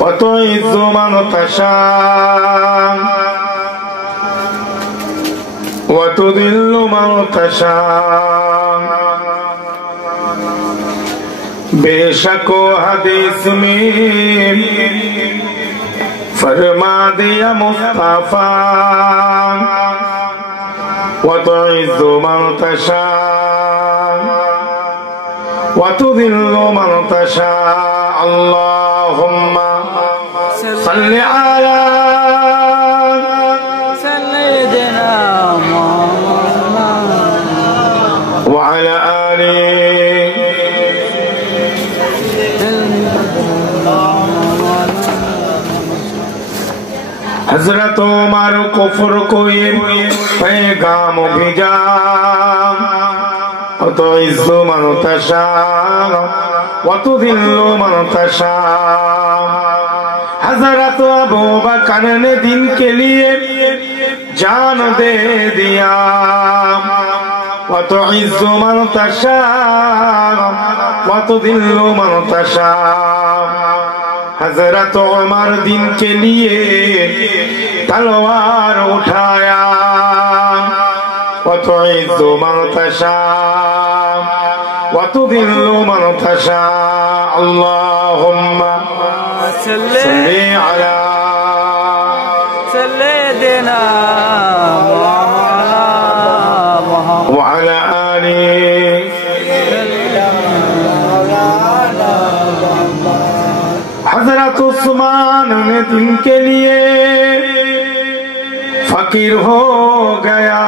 وتعز من تشاء وتذل من تشاء बेशक हदीस में फरमा दिया मुस्तफा वतुइज़्ज़ु मन तशा वतुज़िल्लु मन तशा अल्लाहुम्मा सल्लि अला सय्यिदिना मुहम्मद व अला आलिहि हजरत उमर कुफ्र को ये पैगाम भेजा वतुइज़्ज़ु मन तशा वतुज़िल्लु मन तशा। हजरत अबू बकर ने दिन के लिए जान दे दिया वतुइज़्ज़ु मन तशा वतुज़िल्लु मन तशा। हजरत उमर दिन के लिए तलवार उठाया वतुइज़्ज़ु मन तशा वतुज़िल्लु मन तशा। अल्लाहुम्मा सल्लि अला सय्यिदिना मुहम्मद व अला आलिहि। हजरत उस्मान ने दिन के लिए फकीर हो गया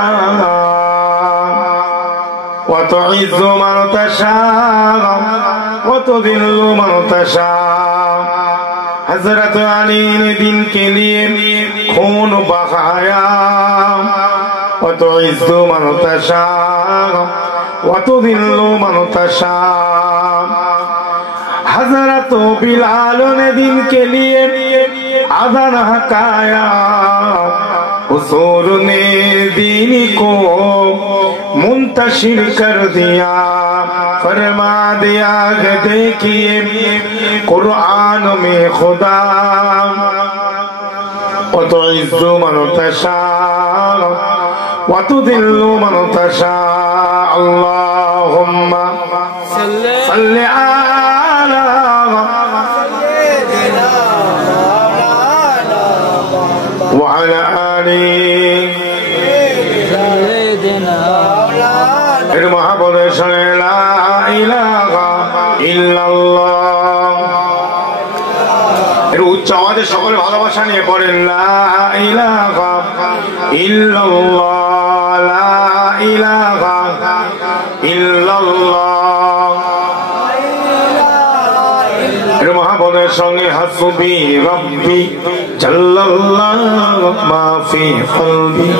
वतुइज़्ज़ु मन तशा वतुज़िल्लु मन तशा। हजरत अली ने दिन के लिए खून बहाया वतुइज़्ज़ु मन तशा वतुज़िल्लु मन तशा। हजरत बिलाल ने दिन के लिए अज़ान हकाया हुज़ूर ने दीन को मुंतशिर कर दिया फरमा दिया कि देखिए कुरान में खुदा वतुइज़्ज़ु मन तशा वतुज़िल्लु मन तशा। अल्लाहुम्मा सल्लि وعلى آله المحبة لا إله إلا الله। উচ্চ আওয়াজে সকলে ভালোবাসা নিয়ে পড়েন লা ইলাহা ইল্লাল্লাহ লা ইলাহা ইল্লাল্লাহ। মহাপদের সঙ্গে হাসবি রব্বি জাল্লাল্লাহু মা ফি কলবি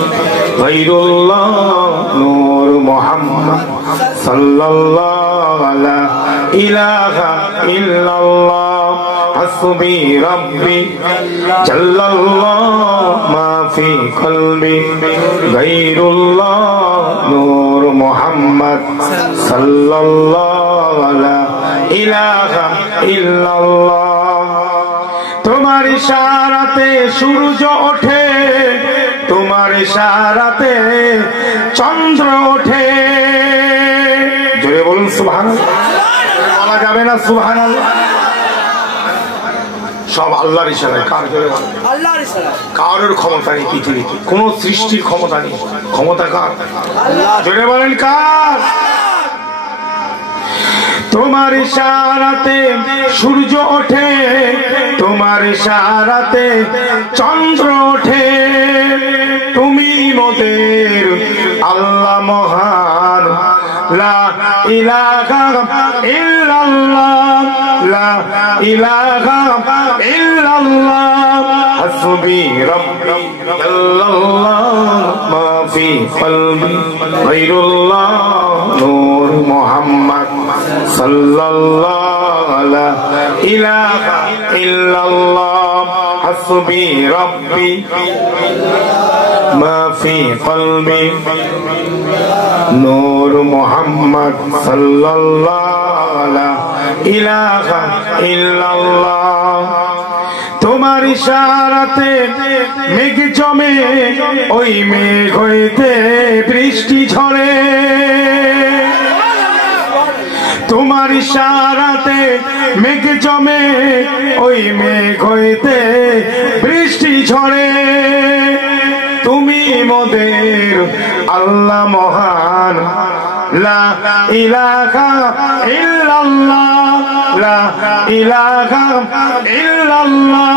গায়রুল্লাহ নূর মুহাম্মদ সাল্লাল্লাহু লা ইলাহা ইল্লাল্লাহ। হাসবি রব্বি জাল্লাল্লাহু মা ফি কলবি গায়রুল্লাহ নূর মুহাম্মদ সাল্লাল্লাহু লা ইলাহা ইল্লাল্লাহ। তোমার ইশারাতে সূর্য ওঠে তোমার ইশারাতে চন্দ্র ওঠে। জোরে বলুন সুবহানাল্লাহ। বলা যাবে না সুবহানাল্লাহ? সব আল্লাহর ইশারায়। কার? জোরে বলুন আল্লাহর ইশারায়। কারোর ক্ষমতা নেই পৃথিবীতে, কোন সৃষ্টির ক্ষমতা নেই। ক্ষমতা কার? আল্লাহ। জোরে বলেন কার? তোমার ইশারাতে সূর্য ওঠে তোমার ইশারাতে চন্দ্র ওঠে। তুমি মোদের আল্লাহ মহান লা ইলাহা ইল্লাল্লাহ লা ইলাহা ইল্লাল্লাহ। হাসবি রব্বি জাল্লাল্লাহু মা ফি কলবি গায়রুল্লাহ নূর মুহাম্মদ সাল্লাল্লাহু লা ইলাহা ইল্লাল্লাহ। হাসবি রব্বি মা ফি কলবি নূর মুহাম্মদ সাল্লাল্লাহু ইলাহা ইল্লাল্লাহ। তোমার ইশারাতে মেঘ জমে, ওই মেঘ হইতে বৃষ্টি ঝরে। তোমার ইশারাতে মেঘ জমে, ওই মেঘ হইতে বৃষ্টি ঝরে। তুমি মোদের আল্লাহ মহান, লা ইলাহা ইল্লাল্লাহ, লা ইলাহা ইল্লাল্লাহ।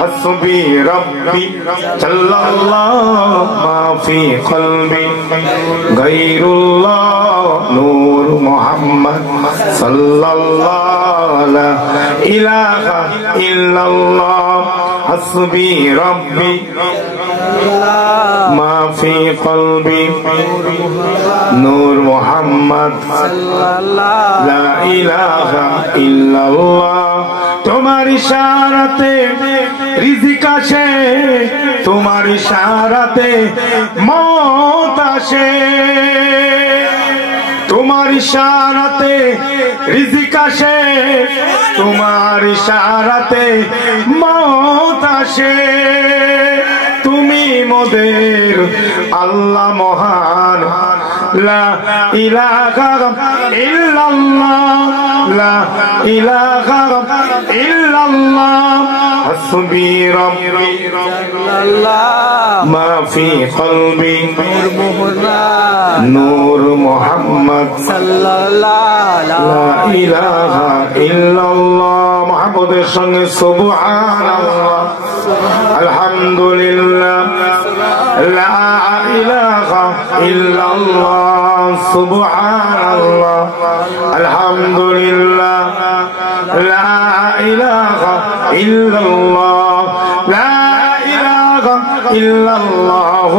হাসবি রাব্বি জাল্লাল্লাহ, মা ফি কলবি গায়রুল্লাহ, নূর মুহাম্মদ সাল্লাল্লাহু, লা ইলাহা ইল্লাল্লাহ। হাসবি রাব্বি মা ফি কলবি নূর মুহাম্মদ সাল্লাল্লাহু, লা ইলাহা ইল্লাল্লাহ। তোমার ইশারাতে রিজিক আসে, তোমার ইশারাতে মওত আসে। তোমার ইশারাতে রিজিক আসে, তোমার ইশারাতে মওত আসে। তুমি মোদের আল্লাহ মহান, লা ইলাহা ইল্লাল্লাহ, লা ইলাহা ইল্লাল্লাহ। হাসবি রাব্বি মা ফি কলবি নূর মুহাম্মদ সাল্লাল্লাহু, লা ইলাহা ইল্লাল্লাহ। মুহাম্মদের সঙ্গে সুবহানাল্লাহ, আলহামদুলিল্লাহ, লা ইলাহা ইল্লাল্লাহ, সুবহানাল্লাহ, আলহামদুলিল্লাহ, লা ইলাহা ইল্লাল্লাহ, লা ইলাহা ইল্লাল্লাহ,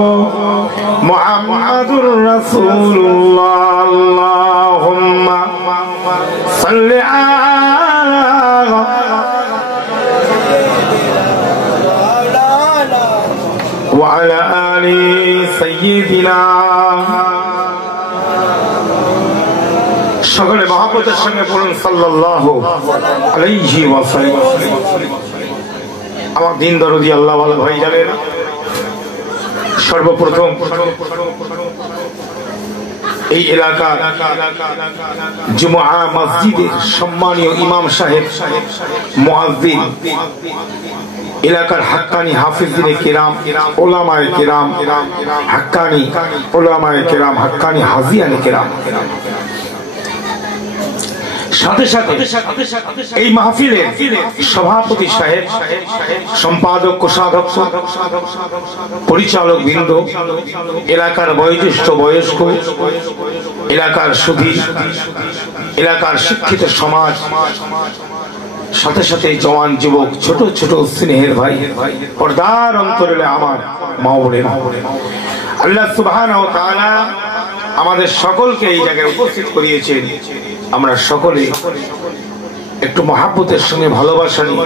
মুহাম্মাদুর রাসূলুল্লাহ। আল্লাহুম্মা সাল্লি আলা وعلى آل سيدنا। সকলে মহব্বতের সঙ্গে পড়ুন সাল্লাল্লাহু আলাইহি ওয়াসাল্লাম। আমার দিন দরদি আল্লাহ ওয়ালা ভাই জানেন, সর্বপ্রথম এই এলাকার জুমআ মসজিদের সম্মানীয় ইমাম সাহেব মুয়াজ্জিন, এলাকার হাক্কানি হাফিজিনে কিরাম, ওলামায়ে কিরাম, হাক্কানি ওলামায়ে কিরাম, হাক্কানি হাজিয়ানে কিরাম, সাথে সাথে এই মাহফিলের সভাপতি সাহেব, সম্পাদক, কোষাধ্যক্ষ, পরিচালক বৃন্দ, এলাকার বয়োজ্যেষ্ঠ বয়স্ক, এলাকার সুধী, এলাকার শিক্ষিত সমাজ, সাথে সাথে জওয়ান যুবক, ছোট ছোট স্নেহের ভাই, পর্দার অন্তরে আমার মা বোনেরা, আল্লাহ সুবহানাহু ওয়া তাআলা আমাদের সকলকে এই জায়গায় উপস্থিত করিয়েছেন। আমরা সকলে একটু মহব্বতের সঙ্গে ভালোবাসা নিয়ে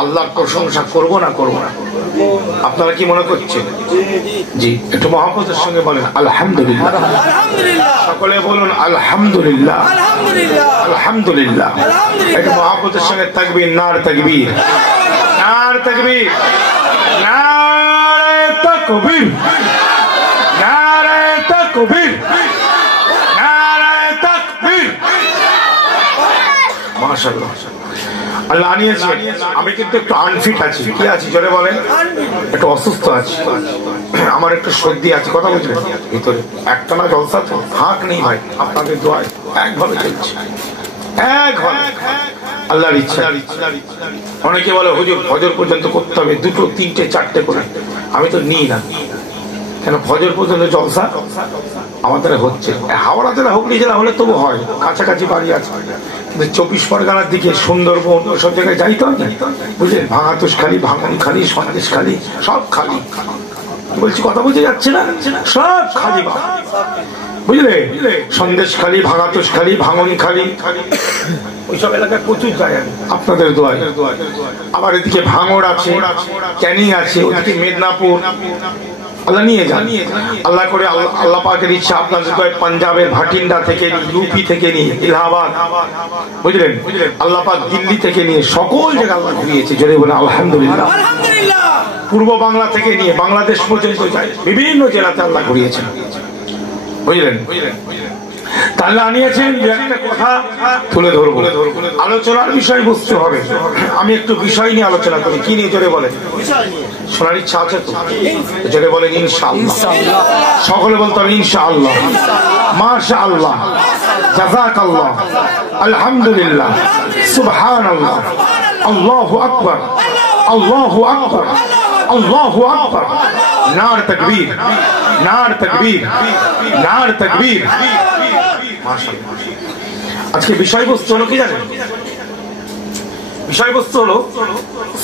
আল্লাহর প্রশংসা করব না করব না? আপনারা কি মনে করছেন? জি, একটু মহব্বতের সঙ্গে বলেন আলহামদুলিল্লাহ। সকলে বলুন আলহামদুলিল্লাহ, আলহামদুলিল্লাহ। একটু মহব্বতের সঙ্গে তাকবীর, নার তাকবীর, নার তাকবীর, নারে তাকবীর, নারে তাকবীর, নারে তাকবীর। মাশাআল্লাহ, আল্লাহ আনিয়েছেন। আমি কিন্তু একটু আনফিট আছি। কি আছি জোরে বলেন? একটু অসুস্থ আছি, আমার একটু সর্দি আছে, কথা বুঝলেন? ভিতরে একটা না জলসা তো ফাঁক নেই ভাই, আপনাদের দোয়ায় একভাবে চলছে, একভাবে আল্লাহর ইচ্ছা। অনেকে বলে হুজুর ফজর পর্যন্ত করতে হবে, 2, 3, 4 করে। আমি তো নিই না, কেন ফজর পর্যন্ত জলসা আমাদের হচ্ছে। হাওড়া জেলা, হুগলি জেলা হলে তবু হয়, কাছাকাছি বাড়ি আছে, কিন্তু 24 পরগনার দিকে সুন্দরবন সব জায়গায় যাইতে হয় না, বুঝলেন? ভাঙাতুষ খালি, ভাঙন খালি, সন্দেশ খালি, সব খালি। বলছি কথা বুঝে যাচ্ছে না? সব খালি, বুঝলে? সন্দেশ খালি, ভাঙাতুষ খালি, ভাঙন খালি, ওইসব এলাকায় প্রচুর যায় আপনাদের দোয়ায়। আবার এদিকে ভাঙড় আছে, ক্যানিং আছে, ওদিকে মেদিনীপুর, আল্লাহ নিয়ে যান। আল্লাহ করে আল্লাহ পাকের ইচ্ছা আপনাদের পাঞ্জাবের ভাটিন্ডা থেকে নিয়ে, ইউপি থেকে নিয়ে, ইলাহাবাদ, বুঝলেন, আল্লাহ পাক দিল্লি থেকে নিয়ে সকল জায়গায় আল্লাহ ঘুরিয়েছে। জোরে বলে আলহামদুলিল্লাহ। পূর্ব বাংলা থেকে নিয়ে বাংলাদেশ পর্যন্ত যায়, বিভিন্ন জেলাতে আল্লাহ ঘুরিয়েছেন, বুঝলেন। তাহলে আনিয়েছেন যে একটা কথা তুলে ধরবো, আলোচনার বিষয় বুঝতে হবে। আমি একটু বিষয় নিয়ে আলোচনা করি। কি নিয়ে? জোরে বলেন। শোনার ইচ্ছা আছে তো? জোরে বলেন ইনশাআল্লাহ। সকলে বলতে হবে ইনশাআল্লাহ, মাশাআল্লাহ, জাযাকাল্লাহ, আলহামদুলিল্লাহ, সুবহানাল্লাহ, আল্লাহু আকবার, আল্লাহু আকবার, আল্লাহু আকবার, নার তাকবীর, নার তাকবীর, নার তাকবীর। আজকে বিষয়বস্তু হলো কি জানেন? বিষয়বস্তু হলো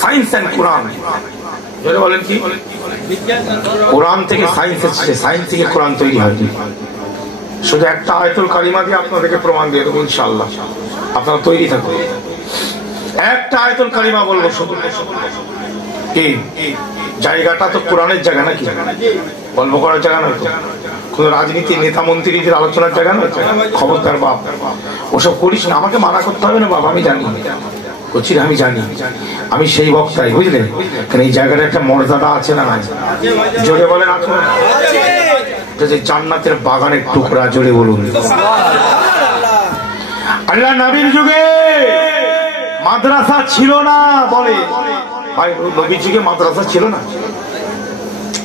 সায়েন্স এন্ড কোরআন। বলেন কি? কোরআন থেকে সায়েন্স এসেছে, সায়েন্স থেকে কোরআন তৈরি হয়নি। শুধু একটা আয়াতুল কারিমা দিয়ে আপনাদেরকে প্রমাণ দিয়ে দেবো ইনশাআল্লাহ। আপনারা তৈরি থাকুন। একটা আয়াতুল কারিমা বলবো শুধু। কি জায়গাটা তো কোরআনের জায়গা নাকি? গল্প করার জায়গা নয় তো, কোন রাজনীতি নেতা মন্ত্রীদের আলোচনার জায়গা নয়। খবরদার বাপ, ওসব করিস না। আমাকে মানা করতে হবে না বাবা, আমি জানি করছি, আমি জানি, আমি সেই বক্তাই, বুঝলেন। কারণ এই জায়গাটা একটা মর্যাদা আছে না নাই? জোরে বলেন আছে না? জান্নাতের বাগানের টুকরা, জোরে বলুন। আল্লাহ নবীর যুগে মাদ্রাসা ছিল না বলে ভাই, নবীর যুগে মাদ্রাসা ছিল না?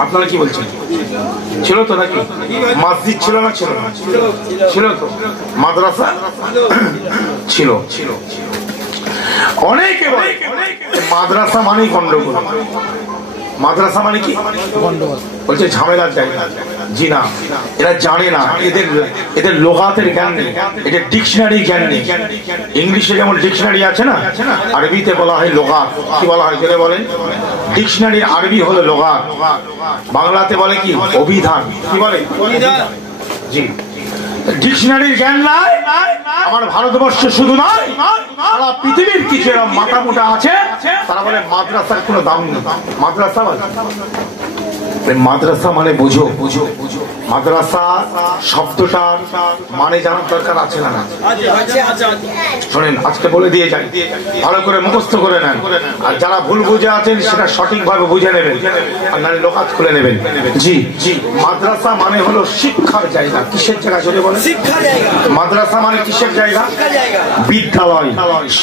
আপনারা কি বলছেন? ছিল তো নাকি? মসজিদ ছিল না? ছিল না? ছিল তো। মাদ্রাসা ছিল। অনেকে বলে মাদ্রাসা মানেই গন্ডগোল। মাদ্রাসা মানে কি? বলছে ঝামেলার জায়গা। জি না, এরা জানে না, এদের লোগাতের জ্ঞান নেই, এদের ডিকশনারি জ্ঞান নেই। ইংলিশে যেমন ডিকশনারি আছে না, আরবিতে বলা হয় লোগাত। কি বলা হয়? যেটা বলেন ডিকশনারির আরবি হলো লোগাত, বাংলাতে বলে কি? অভিধান। কি বলে? জি। ডিকশনারির জ্ঞান নাই আমার ভারতবর্ষ শুধু নয়, সারা পৃথিবীর কিছু এরা মাথা মোটা আছে, তারা বলে মাদ্রাসার কোনো দাম নেই। মাদ্রাসা মাদ্রাসা মানে বুঝো, বুঝো, বুঝো। মাদ্রাসা শব্দটার মানে জানার দরকার আছে না? শোনেন, আজকে বলে দিয়ে যাই, ভালো করে মুখস্থ করে নেন। আর যারা ভুল বুঝে আছেন সেটা সঠিকভাবে বুঝে নেবেন, আর নাহলে লোকাত খুলে নেবেন। জি জি। মাদ্রাসা মানে হলো শিক্ষার জায়গা। কিসের জায়গা? জোরে বলেন। মাদ্রাসা মানে কিসের জায়গা? বিদ্যালয়,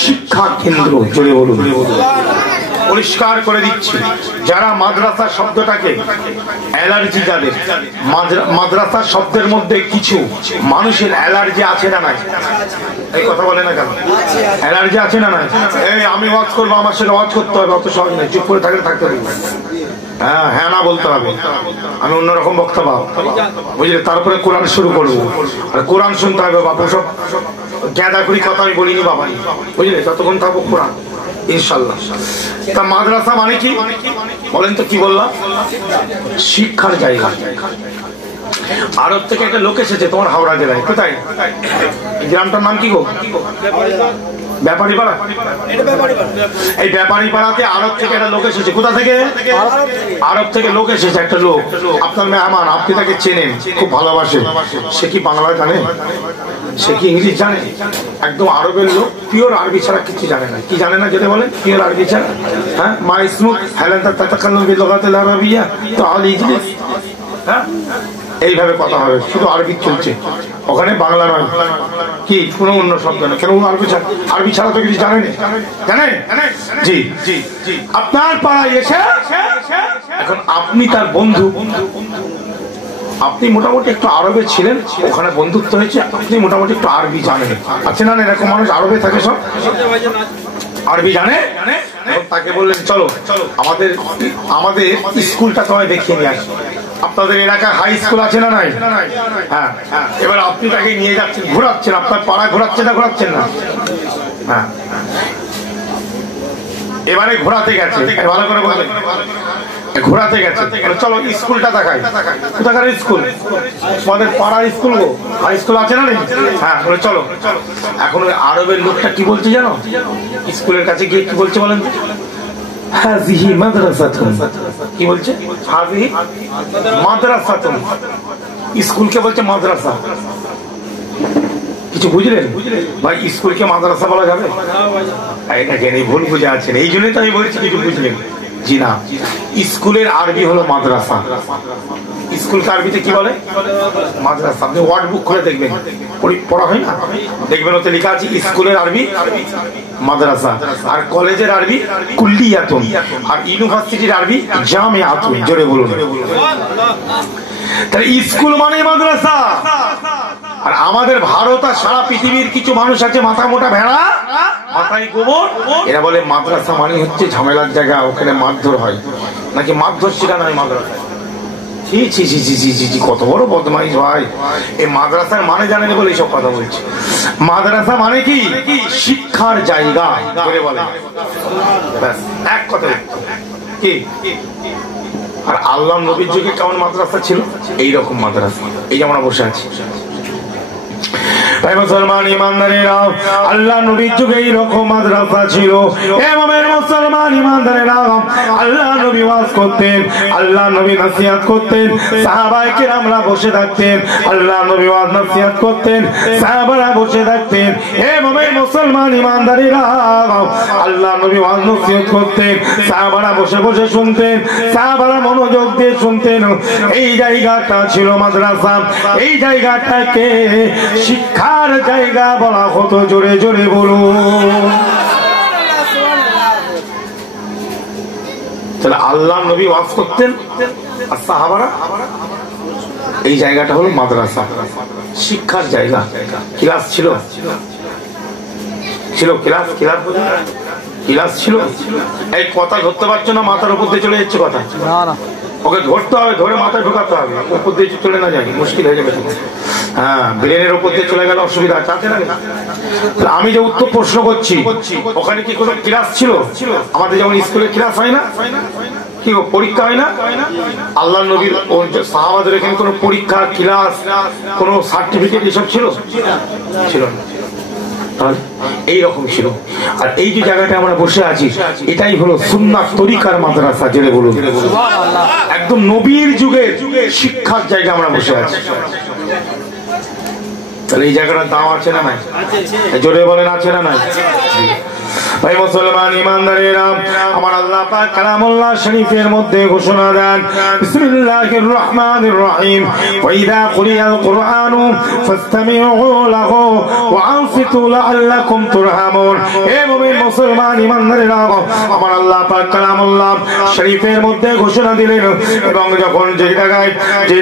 শিক্ষা কেন্দ্র। জোরে বলুন। পরিষ্কার করে দিচ্ছি, যারা মাদ্রাসা শব্দটাকে অ্যালার্জি, যাদের মাদ্রাসা শব্দের মধ্যে কিছু মানুষের অ্যালার্জি আছে না নাই? এই কথা বলে না কেন? অ্যালার্জি আছে না নাই? এই আমি ওয়াজ করবো, আমার সাথে ওয়াজ করতে হবে, অত সহজ নয়। চুপ করে থাকলে থাকতে হবে। হ্যাঁ হ্যাঁ না বলতে হবে। আমি অন্যরকম বক্তব্য, বুঝলে, তারপরে কোরআন শুরু করবো। আর কোরআন শুনতে হবে বাবু। সব গ্যাদা করি কথা আমি বলিনি বাবা, বুঝলে। ততক্ষণ থাকবো কোরআন ইনশাল্লাহ। তা মাদ্রাসা মানে কি বলেন তো? কি বললাম? শিক্ষার জায়গা। আরব থেকে একটা লোক এসেছে তোমার হাওড়া জেলায়। কোথায়? গ্রামটার নাম কি গো? ব্যাপারী পাড়া। এই ব্যাপারী পাড়াতে আরব থেকে একটা লোক এসেছে। কোথা থেকে? আরব থেকে লোক এসেছে। একটা লোক আপনার মেহমান, আপনি তাকে চেনেন, খুব ভালোবাসেন। সে কি বাংলা জানে? সে কি ইংলিশ জানে? একদম আরবের লোক, পিওর আরবি ছাড়া কিছু জানে না। কি জানে না যেটা বলেন? পিওর আরবি ছাড়া। হ্যাঁ, মা ইসমুক হালাতা তাতাকাল্লামু বিলুগাতিল আরাবিয়্যা তাআল ইজলিস। হ্যাঁ, এইভাবে কথা হবে, শুধু আরবি চলছে ওখানে, বাংলা নয়। কি কোনো অন্য শব্দ না? কেন? আরবি ছাড়া তো কিছু জানে না। জানে? জি জি জি। আপনার পাড়ায় এসে এখন আপনি তার বন্ধু, আপনি মোটামুটি একটু আরবে ছিলেন, ওখানে বন্ধুত্ব হয়েছে, আপনি মোটামুটি একটু আরবি জানেন। আছে না এরকম মানুষ? আরবে থাকে, সব আরবি জানে। তাকে বললেন চলো আমাদের স্কুলটা তোমায় দেখিয়ে নিয়ে আসি। আপনাদের এলাকায় হাই স্কুল আছে না নাই? হ্যাঁ। এবার আপনি তাকে নিয়ে যাচ্ছেন, ঘোরাচ্ছেন, আপনার পাড়া ঘোরাচ্ছেন না? ঘোরাচ্ছেন না? হ্যাঁ। এবারে ঘোরাতে গেছে, ভালো করে বলবেন, ঘোরাতে গেছে। চলো স্কুলটা দেখাই। কোথাকার স্কুল? আমাদের পাড়ার স্কুল গো। হাই স্কুল আছে না? হ্যাঁ, চলো। এখন ওই আরবের লোকটা কি বলছে জানো? স্কুলের কাছে গিয়ে কি বলছে বলেন? হাযিহি মাদ্রাসাতুন, কি বলছে? হাযিহি মাদ্রাসাতুন, স্কুলকে বলছে মাদ্রাসা। কিছু বুঝলেন ভাই? স্কুলকে মাদ্রাসা বলা যাবে? এটা কেন ভুল বুঝে আছেন, এই জন্যই তো আমি বলছি কিছু বুঝলেন। জি না, স্কুলের আরবি হলো মাদ্রাসা। স্কুলকে আরবিতে কি বলে? মাদ্রাসা। আপনি ওয়ার্ড বুক করে দেখবেন, পড়া হয় না, দেখবেন ওতে লেখা আছে স্কুলের আরবি মাদ্রাসা, আর কলেজের আরবি কুল্লিয়াতুন, আর ইউনিভার্সিটির আরবি জামিআতুন। জোরে বলুন। তাহলে স্কুল মানে মাদ্রাসা। আর আমাদের ভারত আর সারা পৃথিবীর কিছু মানুষ আছে মাথা মোটা ভেড়া, মাথায় গোবর, এরা বলে মাদ্রাসা মানে হচ্ছে ঝামেলার জায়গা, ওখানে মারধর হয়, নাকি মারধর শেখানো হয় মাদ্রাসা। কত বড় বদমাইশ ভাই! এই মাদ্রাসার মানে জানেন বলে এইসব কথা বলছে। মাদ্রাসা মানে কি? শিক্ষার জায়গা বলে, এক কথা কি। আর আল্লাহ নবীর যুগে কেমন মাদ্রাসা ছিল? এইরকম মাদ্রাসা, এই যে আমরা বসে আছি। ভাই মুসলমান ইমানদারেরা, আল্লাহ নবীর যুগে এইরকম মাদ্রাসা ছিল। এমামের মুসলমান ইমানদারেরা, আল্লাহ নবী ওয়াজ করতেন, আল্লাহ নবী নসিহত করতেন, সাহাবায়ে কেরামরা বসে থাকতেন, আল্লাহ নবী ওয়াজ নসিহত করতেন, সাহাবারা বসে থাকতেন। এমামের মুসলমান ইমানদারেরা, আল্লাহ নবী ওয়াজ নসিহত করতেন, সাহাবারা বসে বসে শুনতেন, সাহাবারা মনোযোগ দিয়ে শুনতেন। এই জায়গাটা ছিল মাদ্রাসা, এই জায়গাটাকে শিক্ষার জায়গা বলা হতো। জোরে জোরে বলুন। তাহলে আল্লাহ নবী ওয়াজ করতেন আর সাহাবারা, এই জায়গাটা হলো মাদ্রাসা, শিক্ষার জায়গা। ক্লাস ছিল, ক্লাস ক্লাস ছিল। এই কথা ধরতে পারছো না, মাথার উপর দিয়ে চলে যাচ্ছে কথা। ওকে ধরতে হবে, ধরে মাথায় ঢোকাতে হবে, উপর দিয়ে চলে না যায়, মুশকিল হয়ে যাবে। হ্যাঁ, ব্রেনের উপর দিয়ে চলে গেলে অসুবিধা আছে না? আমি যে উত্তর প্রশ্ন করছি, ওখানে কি কোনো ক্লাস ছিল? আমাদের যেমন স্কুলে ক্লাস হয় না, কি পরীক্ষা হয় না? আল্লাহ নবীর সাহাবাদের এখানে কোনো পরীক্ষা, ক্লাস, কোনো সার্টিফিকেট এসব ছিল? ছিল না। এইরকম ছিল। আর এই যে জায়গাটা আমরা বসে আছি, এটাই হলো সুন্নাত তরিকার মাদ্রাসা। জেনে বলুন, একদম নবীর যুগের শিক্ষার জায়গা আমরা বসে আছি। তাহলে এই জায়গাটার দাম আছে না নাই? জোরে বলেন, আছে না নাই? ভাই মুসলমান ইমানদারেরা, আমার আল্লাহ পাক কালামুল্লাহ শরীফের মধ্যে ঘোষণা দেন, বিসমিল্লাহির রহমানির রহিম, ওয়া ইযা কুরিয়াল কুরআনু ফাসতামিউ লাহু ওয়া আনসিতু লাআল্লাকুম তুরহামুন। হে মুমিন মুসলমান ইমানদারেরা, আমার আল্লাহ পাক কালামুল্লাহ শরীফের মধ্যে ঘোষণা দিলেন, এবং যখন যে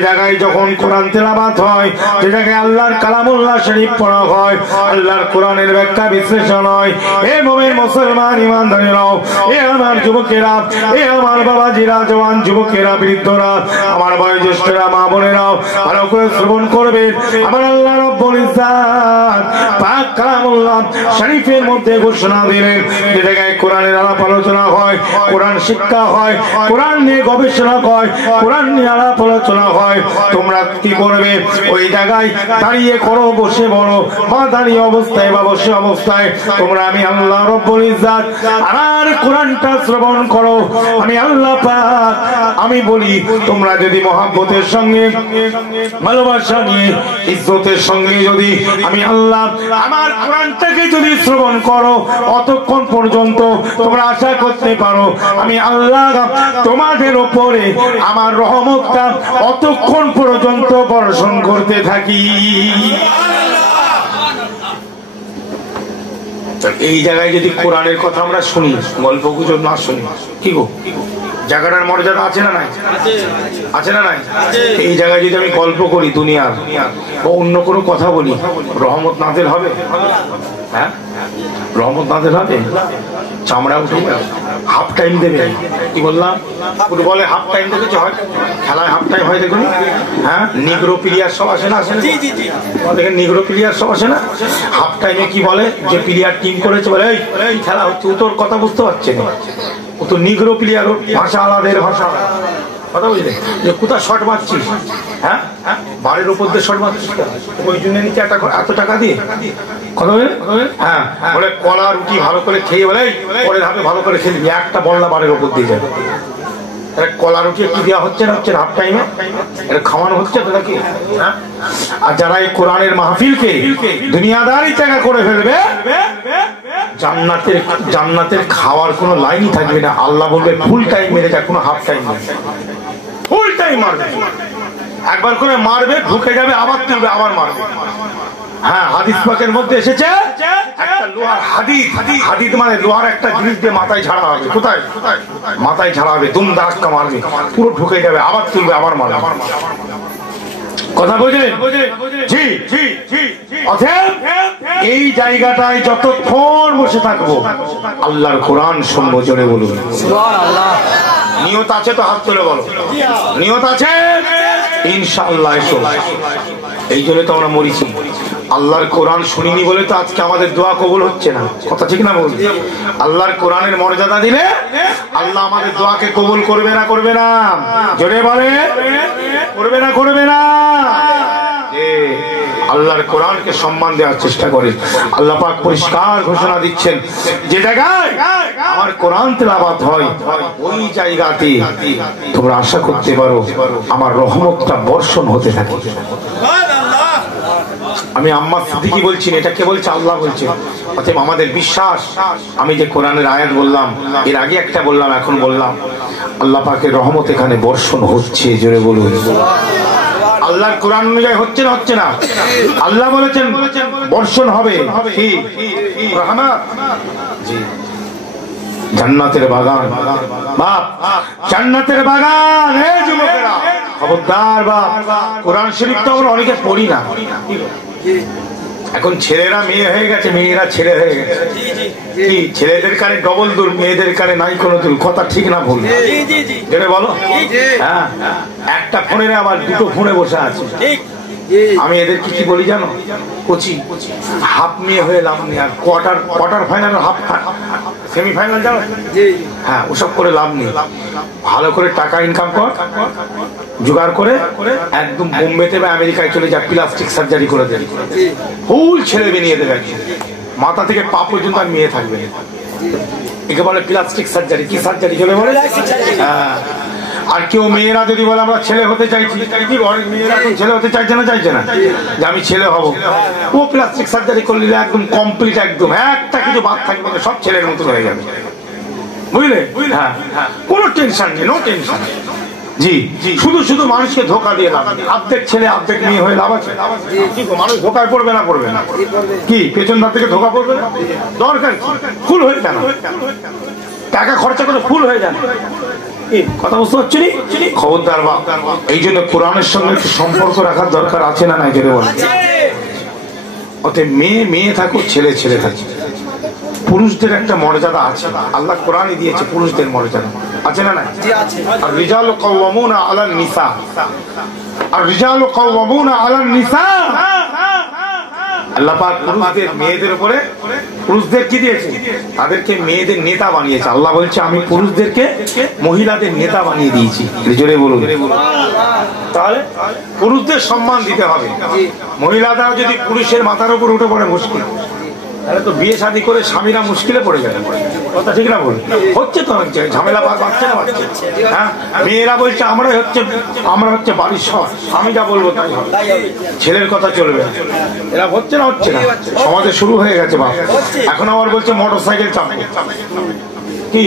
জায়গায় যখন কোরআন তেলাওয়াত হয়, যে জায়গায় আল্লাহর কালামুল্লাহ শরীফ পড়া হয়, আল্লাহর কোরআনের ব্যাখ্যা বিশ্লেষণ হয়, হে মুমিন মুসলমান ইমানদারেরাও, এ আমার যুবকেরা, এ আমার বাবাজিরা, জওয়ান যুবকেরা, বৃদ্ধরা, আমার বয়োজ্যেষ্ঠরা, মা বোনেরাও ভালো করে শ্রবণ করবেন। আমার আল্লাহ রাব্বুল ইজ্জাত পাক কালামুল্লাহ শরীফের মধ্যে ঘোষণা দিলেন, যে জায়গায় কোরআনের আলাপ আলোচনা হয়, কোরআন শিক্ষা হয়, কোরআন নিয়ে গবেষণা হয়, কোরআন নিয়ে আলাপ আলোচনা হয়, তোমরা কি করবে? ওই জায়গায় দাঁড়িয়ে করো, বসে বলো, বা দাঁড়িয়ে অবস্থায় বা বসে অবস্থায় তোমরা আমি আল্লাহ রাব্বুল ইজ্জাত আমার কোরআনটা শ্রবণ করো। আমি আল্লাহ পাক আমি বলি, তোমরা যদি মহব্বতের সঙ্গে, ভালোবাসা নিয়ে, ইজ্জতের সঙ্গে যদি আমি আল্লাহ আমার কোরআনটাকে যদি শ্রবণ করো, অতক্ষণ পর্যন্ত তোমরা আশা করতে পারো আমি আল্লাহ তোমাদের উপরে আমার রহমতটা অতক্ষণ পর্যন্ত বর্ষণ করতে থাকি। এই জায়গায় যদি কোরআনের কথা আমরা শুনি, গল্প গুজব না শুনি, কি গো জায়গাটার মর্যাদা আছে না নাই? আছে না নাই? এই জায়গায় যদি আমি গল্প করি দুনিয়ার বা অন্য কোনো কথা বলি, রহমত নাযিল হবে? হ্যাঁ, রহমত নাযিল হবে? চামড়া উঠে হাফ টাইম দেবে। কি বললাম? ফুটবলে হাফ টাইম দেখেছো? হয় খেলায় হাফ টাইম হয়, দেখুন। হ্যাঁ, নিগ্রো প্লেয়ার সব আসে না? আসে না? দেখেন নিগ্রো প্লেয়ার সব আসে না? হাফ টাইমে কি বলে? যে প্লেয়ার টিম করেছে বলে এই খেলা হচ্ছে, ও তোর কথা বুঝতে পারছে না, ও তো নিগ্রো প্লেয়ার, ভাষা আলাদা, এর ভাষা কথা বুঝলে, যে কোথায় শট মারছিস? হ্যাঁ, বাড়ির উপর দিয়ে শট মারছিস, ওই জন্য নিচে এত টাকা দিয়ে কথা বলে হ্যাঁ বলে কলা রুটি ভালো করে খেয়ে বলে পরে ধাপে ভালো করে খেয়ে একটা বল্লা বারের উপর দিয়ে যাবে। কলা রুটি কি দেওয়া হচ্ছে না হচ্ছে হাফ টাইমে এটা খাওয়ানো হচ্ছে তো নাকি? আর যারা এই কোরআনের মাহফিলকে দুনিয়াদারি জায়গা করে ফেলবে জান্নাতের খাওয়ার কোনো লাইনই থাকবে না। আল্লাহ বলবে ফুল টাইম মেরে যা, কোনো হাফ টাইম নেই, ফুল টাইম মারবে। একবার করে মারবে ঢুকে যাবে আবার তুলবে আবার মারবে। হ্যাঁ হাদিস পাকের মধ্যে এসেছে একটা লোহার হাদিদ মানে লোহার একটা জিনিস দিয়ে মাথায় ঝাড়া হবে। কোথায়? মাথায় ঝাড়া হবে, দুম ধাক্কা মারবে, পুরো ঢুকে যাবে আবার তুলবে আবার মারবে। কথা বুঝলেন? জি জি জি। অতএব এই জায়গাটায় যতক্ষণ বসে থাকবো আল্লাহর কোরআন শুনবো। জোরে বলুন সুবহানাল্লাহ। নিয়ত আছে তো হাত তুলে বলো, নিয়ত আছে ইনশাআল্লাহ। এসো, এই জন্য তো আমরা মরিছি। আল্লাহর কোরআন শুনিনি বলে তো আজকে আমাদের দোয়া কবুল হচ্ছে না। কথা ঠিক না বল? আল্লাহর কোরআনের মর্যাদা দিলে আল্লাহ আমাদের দোয়াকে কবুল করবে না করবে না? জোরে বলে করবে না করবে না? আল্লাহর কোরআনকে সম্মান দেওয়ার চেষ্টা করে। আল্লাহ পাক পরিষ্কার ঘোষণা দিচ্ছেন, যে জায়গায় আমার কোরআন তেলাওয়াত হয় ওই জায়গাতে তোমরা আশা করতে পারো আমার রহমতটা বর্ষণ হতে থাকে। আমি আম্মা সিদ্দিকী বলছি, এটা কে বলছে? আল্লাহ বলছে। অতএব আমাদের বিশ্বাস, আমি যে কোরআনের আয়াত বললাম, এর আগে একটা বললাম, এখন বললাম, আল্লাহ পাকের রহমত এখানে বর্ষণ হচ্ছে। জোরে বলুন আল্লাহর কোরআন অনুযায়ী হচ্ছে না হচ্ছে না? আল্লাহ বলেছেন বর্ষণ হবে। কি রহমত? জি, জান্নাতের বাগান বাপ, জান্নাতের বাগান। হে যুবকেরা খবরদার বাপ, কোরআন শরীফ তো আমরা অনেকে পড়ি না। এখন ছেলেরা মেয়ে হয়ে গেছে, মেয়েরা ছেলে হয়ে গেছে। কি ছেলেদের কানে ডবল দুল, মেয়েদের কানে নাই কোনো দুল। কথা ঠিক না ভুল? যেটা বলো। হ্যাঁ, একটা ফোনে আবার দুটো ফোনে বসে আছে। আমি এদেরকে কি বলি জানো? কোচি হাফ মেয়ে হয়ে লাভ নেই। আর কোয়ার্টার ফাইনাল, হাফ সেমিফাইনাল জানো? হ্যাঁ, ওসব করে লাভ নেই। ভালো করে টাকা ইনকাম কর, জোগাড় করে একদম বোম্বেতে বা আমেরিকায় চলে যা, প্লাস্টিক সার্জারি করে দেবে, ফুল ছেলে বানিয়ে দেবে। মাথা থেকে পা পর্যন্ত আর মেয়ে থাকবে। একে বলে প্লাস্টিক সার্জারি। কি সার্জারি চলে বলে? হ্যাঁ। আর কেউ মেয়েরা যদি বলে আমরা ছেলে হতে চাইছি, মেয়েরা ছেলে হতে চাইছে না, চাইছে না যে আমি ছেলে হব, ও প্লাস্টিক সার্জারি করলে একদম কমপ্লিট, একদম একটা কিছু বাদ থাকবে না, সব ছেলের মতো হয়ে যাবে। বুঝলে? হ্যাঁ, কোনো টেনশন নেই, নো টেনশন। জি, শুধু শুধু মানুষকে ধোকা দিয়ে লাভ নেই। অর্ধেক ছেলে অর্ধেক মেয়ে হয়ে লাভ আছে? মানুষ ধোকায় পড়বে না পড়বে না? কি পেছন ধার থেকে ধোকা পড়বে না? দরকার ফুল হয়ে কেন? টাকা খরচা করে ফুল হয়ে যান। কথা বুঝতে পারছি? খবরদার বা, এই জন্য কোরআনের সঙ্গে একটু সম্পর্ক রাখার দরকার আছে না নাই? যেটা বলে অতএব মেয়ে মেয়ে থাকুক, ছেলে ছেলে থাকুক। পুরুষদের একটা মর্যাদা আছে, আল্লাহ কোরআনে দিয়েছে পুরুষদের মর্যাদা আছে না? আর রিজালু কাওয়ামুনা আলান নিসা, আর রিজালু কাওয়ামুনা আলান নিসা। আল্লাহ পাক পুরুষদের মেয়েদের উপরে, পুরুষদের কি দিয়েছে? তাদেরকে মেয়েদের নেতা বানিয়েছে। আল্লাহ বলছে আমি পুরুষদেরকে মহিলাদের নেতা বানিয়ে দিয়েছি। জোরে বলুন। তাহলে পুরুষদের সম্মান দিতে হবে। মহিলারা যদি পুরুষের মাথার উপর উঠে পড়ে মুশকিল, তাহলে তো বিয়ে শাদী করে স্বামীরা মুশকিলে পড়ে যাবে। কথা ঠিক না বল? হচ্ছে তো অনেক জায়গায় ঝামেলা বাড়ছে না বাড়ছে? হ্যাঁ, মেয়েরা বলছে আমরা হচ্ছে বাড়ির সব, আমি যা বলবো তাই হবে, ছেলের কথা চলবে। এরা হচ্ছে না হচ্ছে না? সমাজে শুরু হয়ে গেছে বাপ। এখন আবার বলছে মোটর সাইকেল চাপবে। কি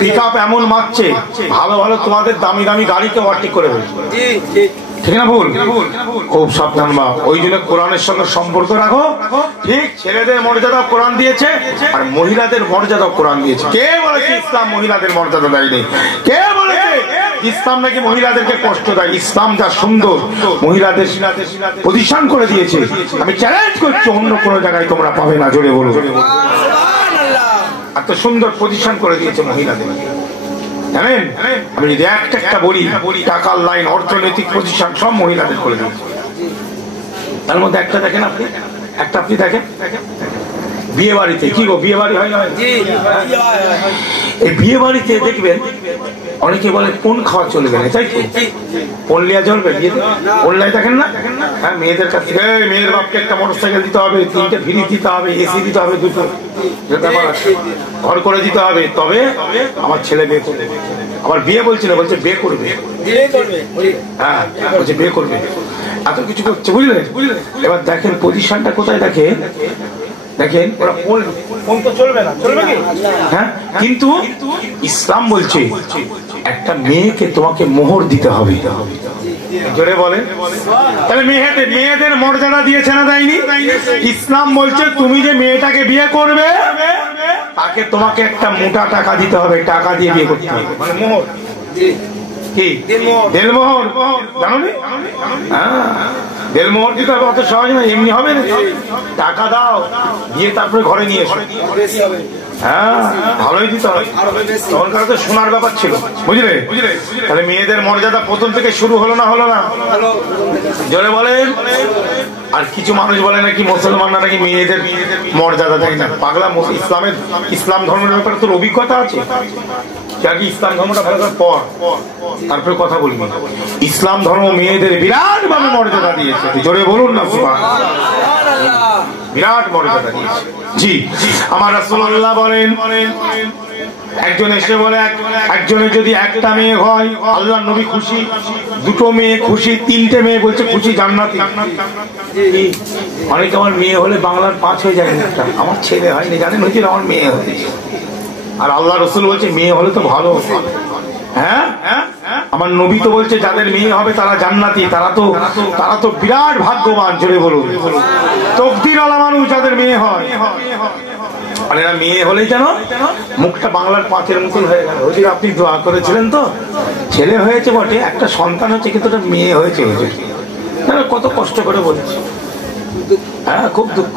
পিক আপ এমন মারছে, ভালো ভালো তোমাদের দামি দামি গাড়িকে ওভারটেক করে ফেলছে। ঠিক না ভুল? খুব সাবধান বাপ। ওই জন্য কোরআনের সঙ্গে সম্পর্ক রাখো। ঠিক ছেলেদের মর্যাদা কোরআন দিয়েছে, আর মহিলাদের মর্যাদা কোরআন দিয়েছে। কে বলেছে ইসলাম মহিলাদের মর্যাদা দেয়নি? কে বলেছে ইসলাম নাকি মহিলাদেরকে কষ্ট দেয়? ইসলাম যা সুন্দর মহিলাদের পজিশন করে দিয়েছে, আমি চ্যালেঞ্জ করছি অন্য কোনো জায়গায় তোমরা পাবে না। জোরে বলো। এত সুন্দর পজিশন করে দিয়েছে মহিলাদের, জানেন? আমি যদি একটা বলি, টাকার লাইন, অর্থনৈতিক পজিশন সব মহিলাদের করে দিয়েছে। তার মধ্যে একটা দেখেন আপনি, একটা আপনি দেখেন বিয়ে বাড়িতে, কি গো বিয়ে বাড়ি হয় না? এই বিয়ে বাড়িতে দেখবেন অনেকে বলে কোন খাওয়া চলবে না, তাই তো? কোন লিয়া চলবে বিয়েতে? কোন লাই দেখেন না? হ্যাঁ, মেয়েদের কাছ থেকে মেয়ের বাপকে একটা মোটরসাইকেল দিতে হবে, 3টে ফ্রিজ দিতে হবে, এসি দিতে হবে 2টো, ঘর করে দিতে হবে, তবে আমার ছেলে বিয়ে করবে। আবার বিয়ে বলছে না, বলছে বিয়ে করবে। হ্যাঁ, বলছে বিয়ে করবে, এত কিছু করছে, বুঝলেন? এবার দেখেন পজিশনটা কোথায়, দেখেন ওরা ফোন তো চলবে না, চলবে কি? হ্যাঁ, কিন্তু ইসলাম বলছে একটা মেয়েকে তোমাকে মোহর দিতে হবে। জোরে বলেন। তাহলে মেয়েদের মর্যাদা দিয়েছে না, দেয়নি? ইসলাম বলছে তুমি যে মেয়েটাকে বিয়ে করবে তাকে তোমাকে একটা মোটা টাকা দিতে হবে, টাকা দিয়ে বিয়ে করতে হবে, মানে মোহর। কি দেলমোহর জানো নি? দেলমোহর দিতে হবে, অত সহজ না, এমনি হবে না। টাকা দাও, দিয়ে তারপরে ঘরে নিয়ে এসো। হ্যাঁ, ভালোই দিতে হবে, তখনকার তো শোনার ব্যাপার ছিল, বুঝলে? তাহলে মেয়েদের মর্যাদা প্রথম থেকে শুরু হলো না, হলো না? জোরে বলেন। আর কিছু মানুষ বলে নাকি মুসলমানরা নাকি মেয়েদের মর্যাদা দেয় না। পাগলা, ইসলাম ধর্মের ব্যাপারে তোর অভিজ্ঞতা আছে? আগে ইসলাম ধর্মটা ভালো করে পড়, তারপরে কথা বলবি। ইসলাম ধর্ম মেয়েদের বিরাট ভাবে মর্যাদা দিয়েছে, জোরে বলুন না, বিরাট মর্যাদা দিয়েছে। জি, আমার রাসূলুল্লাহ বলেন, একজন এসে বলে একজনের যদি একটা মেয়ে হয় আল্লাহর নবী খুশি, 2টো মেয়ে খুশি, 3টে মেয়ে বলছে খুশি, জান্নাতি। অনেকে আমার মেয়ে হলে বাংলার 5 হয়ে যায়, একটা আমার ছেলে হয়নি, জানেন হয়েছিল, আমার মেয়ে হয়েছে। আর আল্লাহ রসুল বলছে মেয়ে হলে তো ভালো। হ্যাঁ, আমার নবী তো বলছে যাদের মেয়ে হবে তারা জান্নাতি, তারা তো বিরাট ভাগ্যবান, জোরে বলুন। তকদিরওয়ালা মানুষ যাদের মেয়ে হয়। আর এরা মেয়ে হলেই যেন মুখটা বাংলার 5-এর মতন হয়ে গেল। হুজুর আপনি দোয়া করেছিলেন তো, ছেলে হয়েছে বটে, একটা সন্তান হচ্ছে, কিন্তু একটা মেয়ে হয়েছে। হুজুর কত কষ্ট করে বলেছি। হ্যাঁ, খুব দুঃখ।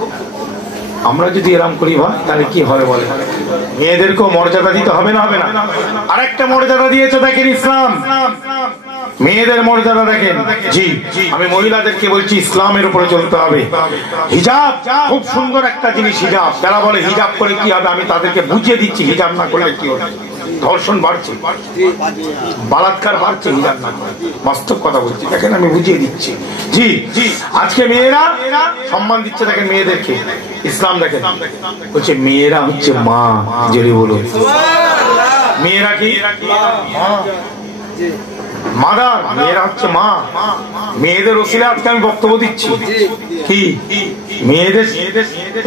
আমরা যদি এরম করি ভাই, তাহলে কি হবে বলে? মেয়েদেরকেও মর্যাদা দিতে হবে না, হবে না? আরেকটা মর্যাদা দিয়েছে দেখেন ইসলাম, মেয়েদের মর্যাদা দেখেন। জি, আমি মহিলাদেরকে বলছি ইসলামের উপরে চলতে হবে। হিজাব খুব সুন্দর একটা জিনিস। হিজাব, যারা বলে হিজাব করে কি হবে, আমি তাদেরকে বুঝিয়ে দিচ্ছি হিজাব না করলে কি হবে। ধর্ষণ বাড়ছে, বালাৎকার বাড়ছে, হিজাব না করে। বাস্তব কথা বলছি, দেখেন আমি বুঝিয়ে দিচ্ছি। জি, আজকে মেয়েরা সম্মান দিচ্ছে, দেখেন মেয়েদেরকে। ইসলাম দেখেন বলছে মেয়েরা হচ্ছে মা, জেরে বলুন। মেয়েরা কি মাদার, মেয়েরা হচ্ছে মা। মেয়েদের ওসিলে আজকে আমি বক্তব্য দিচ্ছি। কি মেয়েদের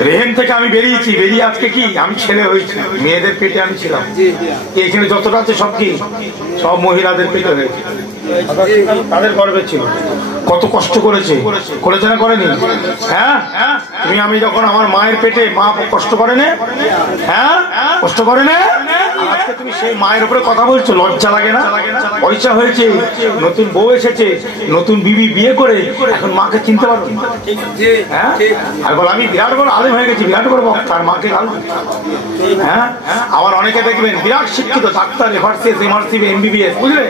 রেহেম থেকে আমি বেরিয়েছি, বেরিয়ে আজকে কি আমি ছেলে হয়েছি, মেয়েদের পেটে আমি ছিলাম। এখানে যতটা আছে সব কি, সব মহিলাদের পেটে হয়েছে, তাদের গর্বে ছিল। কত কষ্ট করেছে না, করেনি? হ্যাঁ, তুমি আমি যখন আমার মায়ের পেটে, মা কষ্ট করে না? হ্যাঁ, কষ্ট করে না? আজকে তুমি সেই মায়ের উপরে কথা বলছো, লজ্জা লাগে না? পয়সা হয়েছে, নতুন বউ এসেছে, নতুন বিবি বিয়ে করে, এখন মাকে চিনতে পারো? হ্যাঁ, আর বল আমি বিরাট বড় আলেম হয়ে গেছি, বিরাট বড় বক্তা, আর মাকে গাল। হ্যাঁ, আবার অনেকে দেখবেন বিরাট শিক্ষিত, ডাক্তার, এফআরসিএস, এমআরসি, এমবিবিএস, বুঝলে?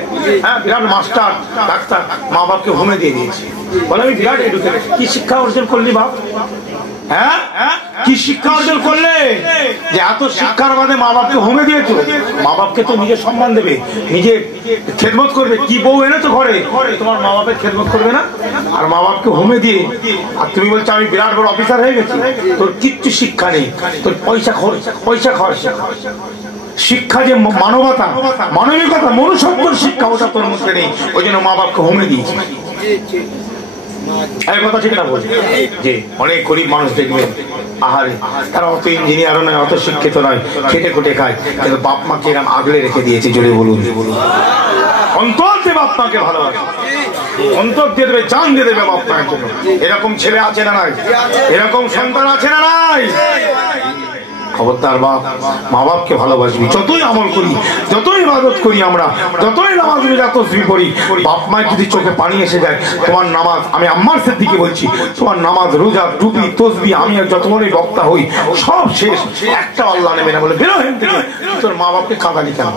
হ্যাঁ, বিরাট মাস্টার, ডাক্তার, মা বাপকে ঘুমে দিয়ে দিয়েছে, বলে আমি বিরাট এডুকেটেড। কি শিক্ষা অর্জন করলি বাপ? হ্যাঁ, কি শিক্ষা অর্জন করলে যে এত শিক্ষার বাদে মা বাপকে হোমে দিয়েছো? মা বাপকে তো নিজে সম্মান দেবে, নিজে খেদমত করবে। কি বউ এনে তো ঘরে, তোমার মা বাপের খেদমত করবে না? আর মা বাপকে হোমে দিয়ে, আর তুমি বলছো আমি বিরাট বড় অফিসার হয়ে গেছি। তোর কিচ্ছু শিক্ষা নেই, তোর পয়সা খরচ। শিক্ষা যে মানবতা, মানবিকতা, মনুষ্যত্বর শিক্ষা, ওটা তোর মধ্যে নেই। ওই জন্য মা বাপকে হোমে দিয়েছি। কথা ঠিক না বলছি? যে অনেক গরিব মানুষ দেখবেন, আহারে তারা অত ইঞ্জিনিয়ারও নয়, অত শিক্ষিত নয়, খেটে খুটে খায়, কিন্তু বাপ মাকে এরকম আগলে রেখে দিয়েছে। জোরে বলুন। অন্তর দিয়ে বাপ মাকে ভালোবাসে, অন্তর দিয়ে দেবে, জান দিয়ে দেবে বাপ মায়ের জন্য। এরকম ছেলে আছে না নাই? এরকম সন্তান আছে না নাই? খবরদার বাপ, মা বাপকে ভালোবাসবি। যতই আমল করি, যতই ইবাদত করি, আমরা যতই নামাজ তসবিহ পড়ি, বাপ মায়ের যদি চোখে পানি এসে যায়, তোমার নামাজ, আমি আম্মার সিদ্দিকী বলছি, তোমার নামাজ, রোজা, টুপি, তসবিহ, আমি আর যত বড়ই বক্তা হই, সব শেষ। একটা আল্লাহ নেবে না, বলে বেরো হেন থেকে। তোর মা বাপকে কাঁদালি কেন?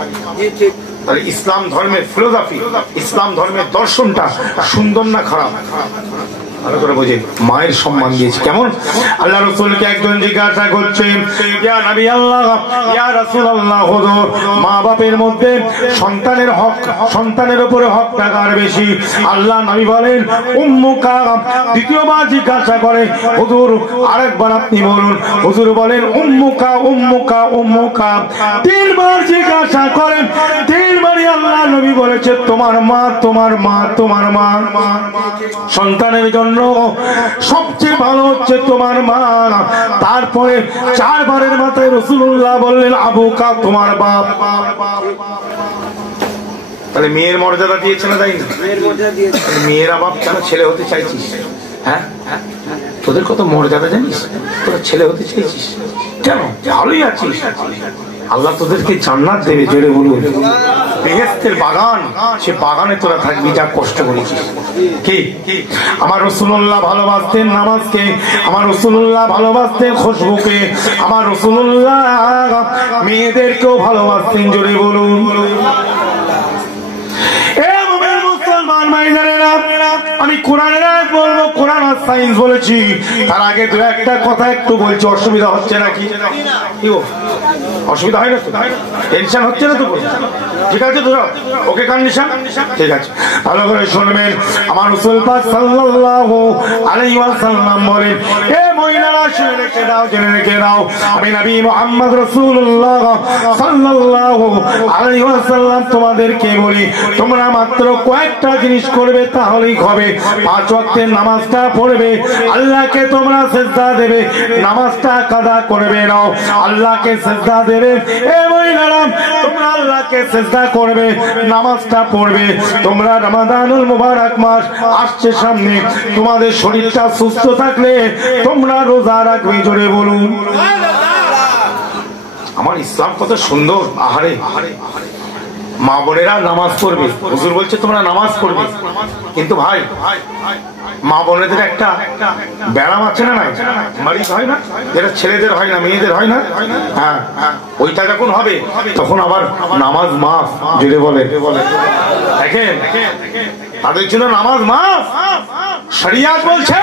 তাহলে ইসলাম ধর্মের ফিলোসফি, ইসলাম ধর্মের দর্শনটা সুন্দর না খারাপ? ভালো করে বোঝেন, মায়ের সম্মান দিয়েছে। কেমন? আল্লাহ রাসূলকে একজন জিজ্ঞাসা করছে, ইয়া নবী আল্লাহ, ইয়া রাসূলুল্লাহ, হুজুর, মা বাপের মধ্যে সন্তানের হক, সন্তানের উপরে হক কার বেশি? আল্লাহ নবী বলেন উম্মুকা। দ্বিতীয়বার জিজ্ঞাসা করে, হুজুর আরেকবার আপনি বলুন। হুজুর বলেন উম্মুকা উম্মুকা উম্মুকা। তিনবার জিজ্ঞাসা করেন, তিনবারই আল্লাহ নবী বলেছে তোমার মা, তোমার মা, তোমার মা। সন্তানের জন্য সবচেয়ে ভালো হচ্ছে তোমার মা। তারপরে চারবারের মাথায় রাসূলুল্লাহ বললেন আবুকা, তোমার বাপ। তাহলে মেয়ের মর্যাদা দিয়েছে না, তাই না? মেয়েরা বাপ কেন ছেলে হতে চাইছিস? হ্যাঁ, তোদের কত মর্যাদা জানিস? তোরা ছেলে হতে চাইছিস কেন? ভালোই আছিস, আল্লাহ তোদেরকে জান্নাত দেবে। জোরে বলুন, বেহেশতের বাগান, সে বাগানে তোরা থাকবি যা কষ্ট করেছিস। কি আমার রাসূলুল্লাহ ভালোবাসতেন নামাজকে, আমার রাসূলুল্লাহ ভালোবাসতেন খুশবুকে, আমার রাসূলুল্লাহ মেয়েদেরকেও ভালোবাসতেন। জোরে বলুন। আমি কোরআনের আয়াত বলবো, কোরআন আর সায়েন্স বলেছি। তার আগে দু একটা কথা একটু বলছি, অসুবিধা হচ্ছে নাকি? অসুবিধা হয় না তো? টেনশন হচ্ছে না তো? ঠিক আছে তো? ওকে কন্ডিশন ঠিক আছে, ভালো করে শুনবেন। আমার রাসূল পাক সাল্লাল্লাহু আলাইহি ওয়াসাল্লাম বলেন, এ মহিলারা শুনে রেখে দাও, জেনে রেখে দাও, আমি নবী মুহাম্মদ রাসূলুল্লাহ সাল্লাল্লাহু আলাইহি ওয়াসাল্লাম তোমাদেরকে বলি, তোমরা মাত্র কয়েকটা জিনিস করবে তাহলেই হবে। 5 ওয়াক্তের নামাজটা পড়বে, আল্লাহকে তোমরা সিজদা দেবে, নামাজটা কাদা করবে নাও, আল্লাহকে সিজদা দেবে। এ মহিলারা তোমরা আল্লাহকে সিজদা করবে, নামাজটা পড়বে। তোমরা রমাদানুল মুবারক মাস আসছে সামনে, তোমাদের শরীরটা সুস্থ থাকলে তোমরা রোজা রাখবে। জোরে বলুন। আমার ইসলাম কত সুন্দর। আহারে, মা বোনেরা নামাজ পড়বে, হুজুর বলছে তোমরা নামাজ পড়বে, কিন্তু ভাই মা বোনেদের একটা ব্যারাম আছে না? নাই মারিজ হয় না, যেটা ছেলেদের হয় না, মেয়েদের হয় না? হ্যাঁ, ওইটা যখন হবে তখন আবার নামাজ মাফ। জুড়ে বলে দেখেন, তাদের জন্য নামাজ মাফ। শরিয়াত বলছে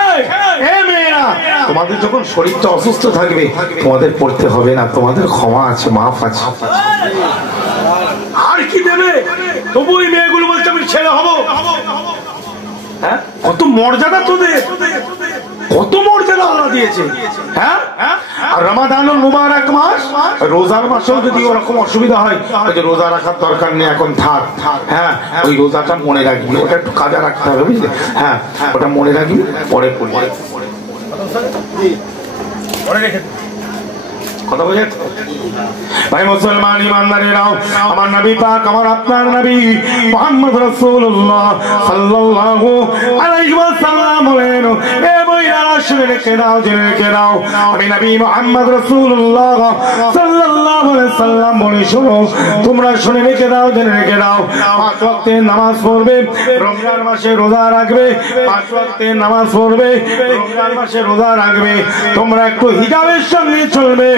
এ মেয়েরা, তোমাদের যখন শরীরটা অসুস্থ থাকবে তোমাদের পড়তে হবে না, তোমাদের ক্ষমা আছে, মাফ আছে। আর কি দেবে? তবু ওই মেয়েগুলো বলছে আমি ছেলে হব। হ্যাঁ, কত মর্যাদা তোদের, কত মর্যাদা আল্লাহ দিয়েছে। হ্যাঁ, আর রমাদানুল মুবারক মাস, রোজার মাসেও যদি ওরকম অসুবিধা হয়, যে রোজা রাখার দরকার নেই এখন থাক, হ্যাঁ ওই রোজাটা মনে রাখবি, ওটা একটু কাজা রাখতে হবে, বুঝলে? হ্যাঁ, ওটা মনে রাখবি, পরে পরে রেখে কথা বোঝে ভাই মুসলমান ইমানদারেরাও। আমার নবী পাক, আমার আপনার নবী মুহাম্মদ রাসূলুল্লাহ সাল্লাল্লাহু আলাইহি ওয়াসাল্লাম বলেন, এ মহিলারা শুনে রেখে দাও, জেনে রেখে দাও, আমি নবী মুহাম্মদ রাসূলুল্লাহ সাল্লাল্লাহু আলাইহি ওয়াসাল্লাম বলে, শোনো, তোমরা শুনে রেখে দাও, জেনে রেখে দাও, 5 ওয়াক্তের নামাজ পড়বে, রমজান মাসে রোজা রাখবে, 5 ওয়াক্তের নামাজ পড়বে, রমজান মাসে রোজা রাখবে, তোমরা একটু হিজাবের সঙ্গে চলবে।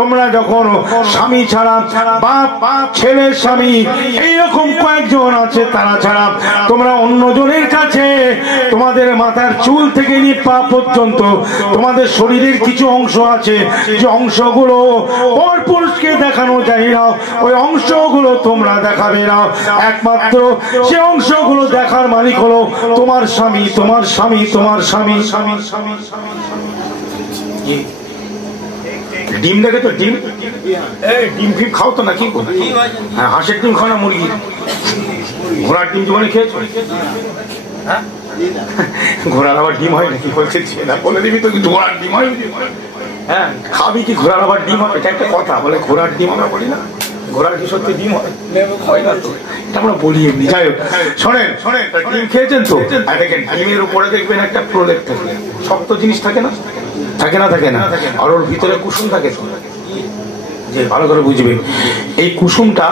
তোমরা যখন স্বামী ছাড়া, বাপ ছেলে স্বামী এইরকম কয়েকজন আছে, তারা ছাড়া তোমরা অন্যজনের কাছে তোমাদের মাথার চুল থেকে নিয়ে পা পর্যন্ত তোমাদের শরীরের কিছু অংশ আছে, যে অংশগুলো পরপুরুষকে দেখানো যায় না, ওই অংশগুলো তোমরা দেখাবে না। একমাত্র সে অংশগুলো দেখার মালিক হলো তোমার স্বামী, তোমার স্বামী, তোমার স্বামী। ডিম দেখে তো, ডিম ডিম ফিম খাও তো নাকি? হ্যাঁ, হাঁসের ডিম খাও না মুরগির? ঘোড়ার ডিম জীবনে খেয়েছো? হ্যাঁ, ঘোড়ার আবার ডিম হয় নাকি? বলছে না, বলে দিবি তো ঘোড়ার ডিম হয়। হ্যাঁ, খাবি কি ঘোড়ার আবার ডিম হয়? এটা একটা কথা। বলে ঘোড়ার ডিম আমরা বলি না, ঘোড়ার কি সত্যি ডিম হয়? হয় না তো, এটা আমরা বলি এমনি। যাই হোক, শোনেন, ডিম খেয়েছেন তো? দেখেন, ডিমের উপরে দেখবেন একটা প্রলেপ থাকে, শক্ত জিনিস থাকে না? থাকে না? থাকে না? আর ওর ভিতরে কুসুম থাকে তো, যে ভালো করে বুঝবে, এই কুসুমটা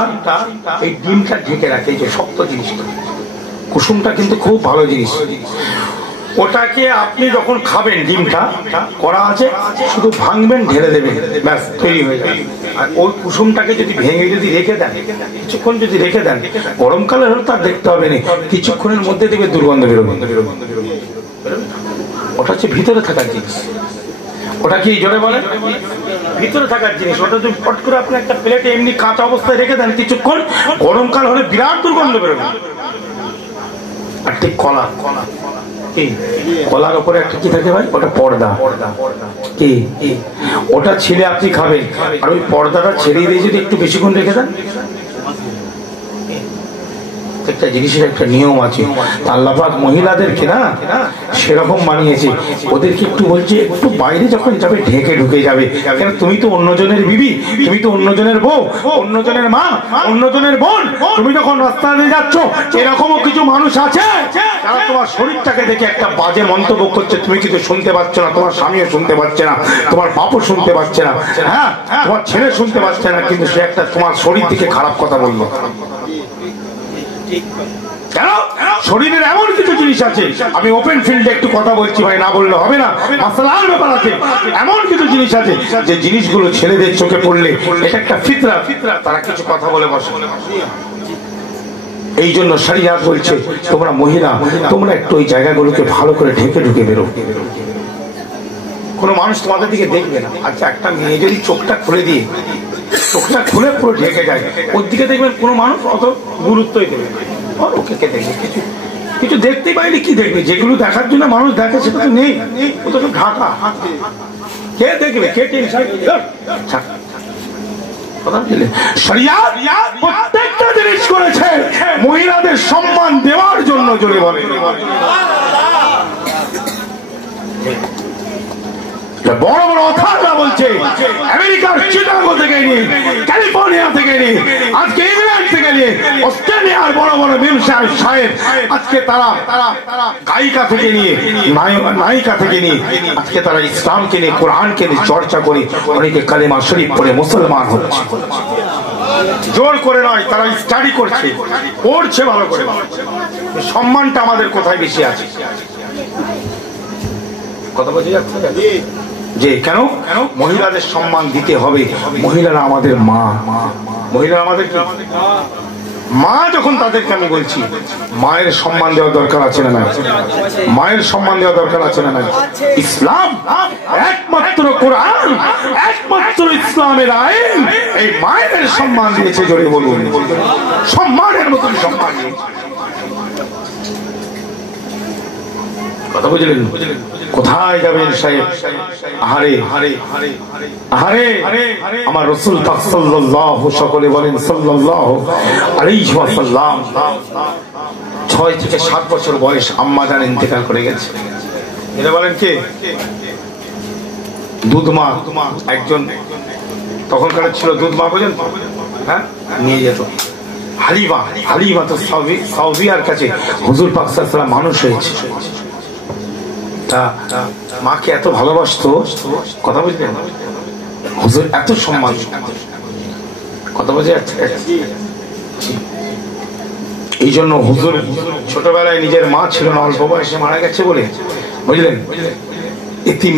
এই ডিমটা ঢেকে রাখে, এই যে শক্ত জিনিসটা, কুসুমটা কিন্তু খুব ভালো জিনিস। ওটাকে আপনি যখন খাবেন, ডিমটা করা আছে, শুধু ভাঙবেন, ঢেলে দেবেন, ব্যাস তৈরি হয়ে যাবে। আর ওই কুসুমটাকে যদি ভেঙে যদি রেখে দেন, কিছুক্ষণ যদি রেখে দেন, গরমকালে হলে তার দেখতে হবে না, কিছুক্ষণের মধ্যে দেখবে দুর্গন্ধ বেরোবে। ওটা হচ্ছে ভিতরে থাকার জিনিস। ওটা কি জোরে বলেন? ভিতরে থাকার জিনিস। ওটা যদি ফট করে আপনি একটা প্লেটে এমনি কাঁচা অবস্থায় রেখে দেন, কিছুক্ষণ গরমকাল হলে বিরাট দুর্গন্ধ বেরোবে। আর ঠিক কলার উপরে একটা কি থাকে ভাই? ওটা পর্দা। কি ওটা ছেড়ে আপনি খাবেন, আর ওই পর্দাটা ছেড়ে দিয়ে যদি একটু বেশিক্ষণ রেখে দেন, একটা জিনিসের একটা নিয়ম আছে। আল্লাহ পাক মহিলাদেরকে না সেরকম মানিয়েছে, ওদেরকে একটু বলছে একটু বাইরে যখন যাবে ঢেকে ঢুকে যাবে। কেন? তুমি তো অন্যজনের বিবি, তুমি তো অন্যজনের বউ, অন্যজনের মা, অন্যজনের বোন। তুমি যখন রাস্তা দিয়ে যাচ্ছ, এরকমও কিছু মানুষ আছে যারা তোমার শরীরটাকে দেখে একটা বাজে মন্তব্য করছে। তুমি কিন্তু শুনতে পাচ্ছ না, তোমার স্বামীও শুনতে পাচ্ছে না, তোমার বাপও শুনতে পাচ্ছে না, হ্যাঁ তোমার ছেলে শুনতে পাচ্ছে না, কিন্তু সে একটা তোমার শরীর থেকে খারাপ কথা বললো। কেন? শরীরের এমন কিছু জিনিস আছে, আমি ওপেন ফিল্ডে একটু কথা বলছি ভাই, না বললে হবে না, মাসলার ব্যাপার আছে। এমন কিছু জিনিস আছে যে জিনিসগুলো ছেলেদের চোখে পড়লে এটা একটা ফিতরা, তারা কিছু কথা বলে বসে। এই জন্য শরিয়াত বলছে তোমরা মহিলা, তোমরা একটু ওই জায়গাগুলোকে ভালো করে ঢেকে ঢুকে বেরো। কোনো মানুষ তোমাদের দিকে দেখবে না। আচ্ছা, একটা মেয়ে যদি চোখটা খুলে দিয়ে, চোখটা খুলে পুরো ঢেকে যায়, ওর দিকে দেখবেন কোনো মানুষ অত গুরুত্বই দেবে না। ওকে কে দেখবে? কিছু দেখতেই পাইলে কি দেখবে? যেগুলো দেখার জন্য মানুষ দেখে সেটা তো নেই, ও তো ঢাকা। কে দেখবে? কে টেনশন? শরিয়াত প্রত্যেকটা জিনিস করেছে মহিলাদের সম্মান দেওয়ার জন্য। জোরে বলে বড় বড় অথাররা বলছে, আমেরিকার চিকাগো থেকে নিয়ে, ক্যালিফোর্নিয়া থেকে নিয়ে, আজকে ইংল্যান্ড থেকে নিয়ে, অস্ট্রেলিয়ার বড় বড় ব্যবসায়ী সাহেব, আজকে তারা গায়িকা থেকে নিয়ে, নায়িকা থেকে নিয়ে, আজকে তারা ইসলামকে নিয়ে, কোরআনকে নিয়ে চর্চা করে অনেকে কালেমা শরীফ পড়ে মুসলমান হচ্ছে। জোর করে নয়, তারা স্টাডি করছে, পড়ছে ভালো করে। সম্মানটা আমাদের কোথায় বেশি আছে? কথা বোঝা যাচ্ছে যে কেন মহিলাদের সম্মান দিতে হবে? মহিলারা আমাদের মা, মহিলারা আমাদের মা। যখন তাদেরকে আমি বলছি মায়ের সম্মান দেওয়া দরকার আছে না? মায়ের সম্মান দেওয়া দরকার আছে না? ইসলাম একমাত্র কোরআন, একমাত্র ইসলামের আইন এই মায়ের সম্মান দিয়েছে। জোরে বলুন, সম্মানের মতন সম্মান দিয়েছে। কথা বুঝলেন? কোথায় যাবেন সাহেব? আহারে আহারে আমার রাসূল পাক সাল্লাল্লাহু, সকলে বলেন সাল্লাল্লাহু আলাইহি ওয়াসাল্লাম, 6 থেকে 7 বছর বয়স আম্মা জান ইন্তেকাল করে গেছে। এটা বলেন কে? দুধমা একজন, তখনকার ছিল দুধমা, বোঝেন? হ্যাঁ, নিয়ে যেত হালিমা তো সাউদিয়ার কাছে হুজুর পাক সাল্লাল্লাহু আলাইহি ওয়াসাল্লাম মানুষ হয়েছে। মাকে এত ভালোবাসতো, কথা বুঝলেন? হুজুর এত সম্মান, কথা বোঝা যাচ্ছে? এই জন্য হুজুর ছোটবেলায় নিজের মা ছিল না, অল্প বয়সে মারা গেছে বলে, বুঝলেন? এটি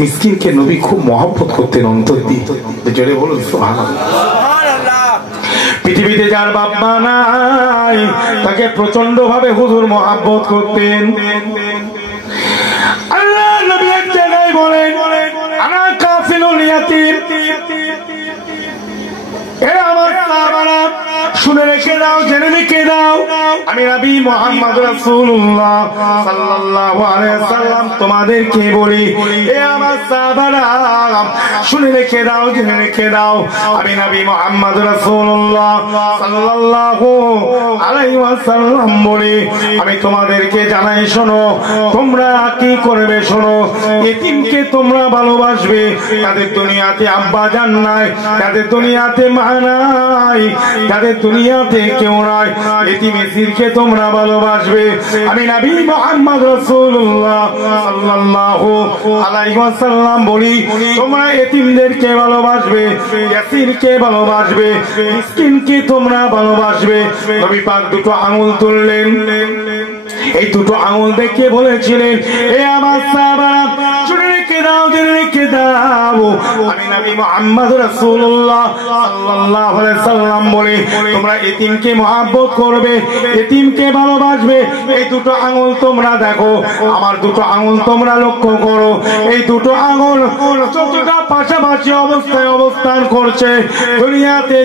মিসকিনকে নবী খুব মহব্বত করতেন অন্তর দিয়ে। জোরে বলুন সুবহানাল্লাহ। পৃথিবীতে যার বাপ মা নাই তাকে প্রচন্ড ভাবে হুজুর মহব্বত করতেন। আল্লাহ নবী এক জায়গায় বলেন, আনা কাফিলুল ইয়াতীম, এ আমার সাহাবারা শুনে রেখে দাও, জেনে রেখে দাও, আমি নবী মুহাম্মদ রাসূলুল্লাহ সাল্লাল্লাহু আলাইহি ওয়াসাল্লাম তোমাদেরকে বলি, এ আমার সাহাবারা শুনে রেখে দাও, জেনে রেখে দাও, আমি নবী মুহাম্মদ রাসূলুল্লাহ সাল্লাল্লাহু আলাইহি ওয়াসাল্লাম বলি, আমি তোমাদেরকে জানাই, শোনো, তোমরা কি করবে শোনো। এতিমকে তোমরা ভালোবাসবে, তাদের দুনিয়াতে আব্বা জান নাই, তাদের দুনিয়াতে মা নাই, তাদের দুনিয়াতে কেউ নাই, এতিম এতিমকে তোমরা ভালোবাসবে। আমি নবী মুহাম্মদ রাসূলুল্লাহ সাল্লাল্লাহু আলাইহি ওয়াসাল্লাম বলি, তোমরা এতিমদেরকে ভালোবাসবে, ইয়াতীমকে ভালোবাসবে, মিসকিনকে তোমরা ভালোবাসবে। নবী পাক দুটো আঙুল তুললেন, এই দুটো আঙুল দেখে বলেছিলেন, এ আমার সাহাবারা শুনে রেখে রেখে দাও, জেনে রেখে দাও। আমি নবী মুহাম্মদ রাসূলুল্লাহ সাল্লাল্লাহু আলাইহি সাল্লাম বলে তোমরা এতিমকে মহব্বত করবে, এতিমকে ভালোবাসবে। এই দুটো আঙুল তোমরা দেখো, আমার দুটো আঙুল তোমরা লক্ষ্য করো। এই দুটো আঙুল যতটা পাশাপাশি অবস্থায় অবস্থান করছে, দুনিয়াতে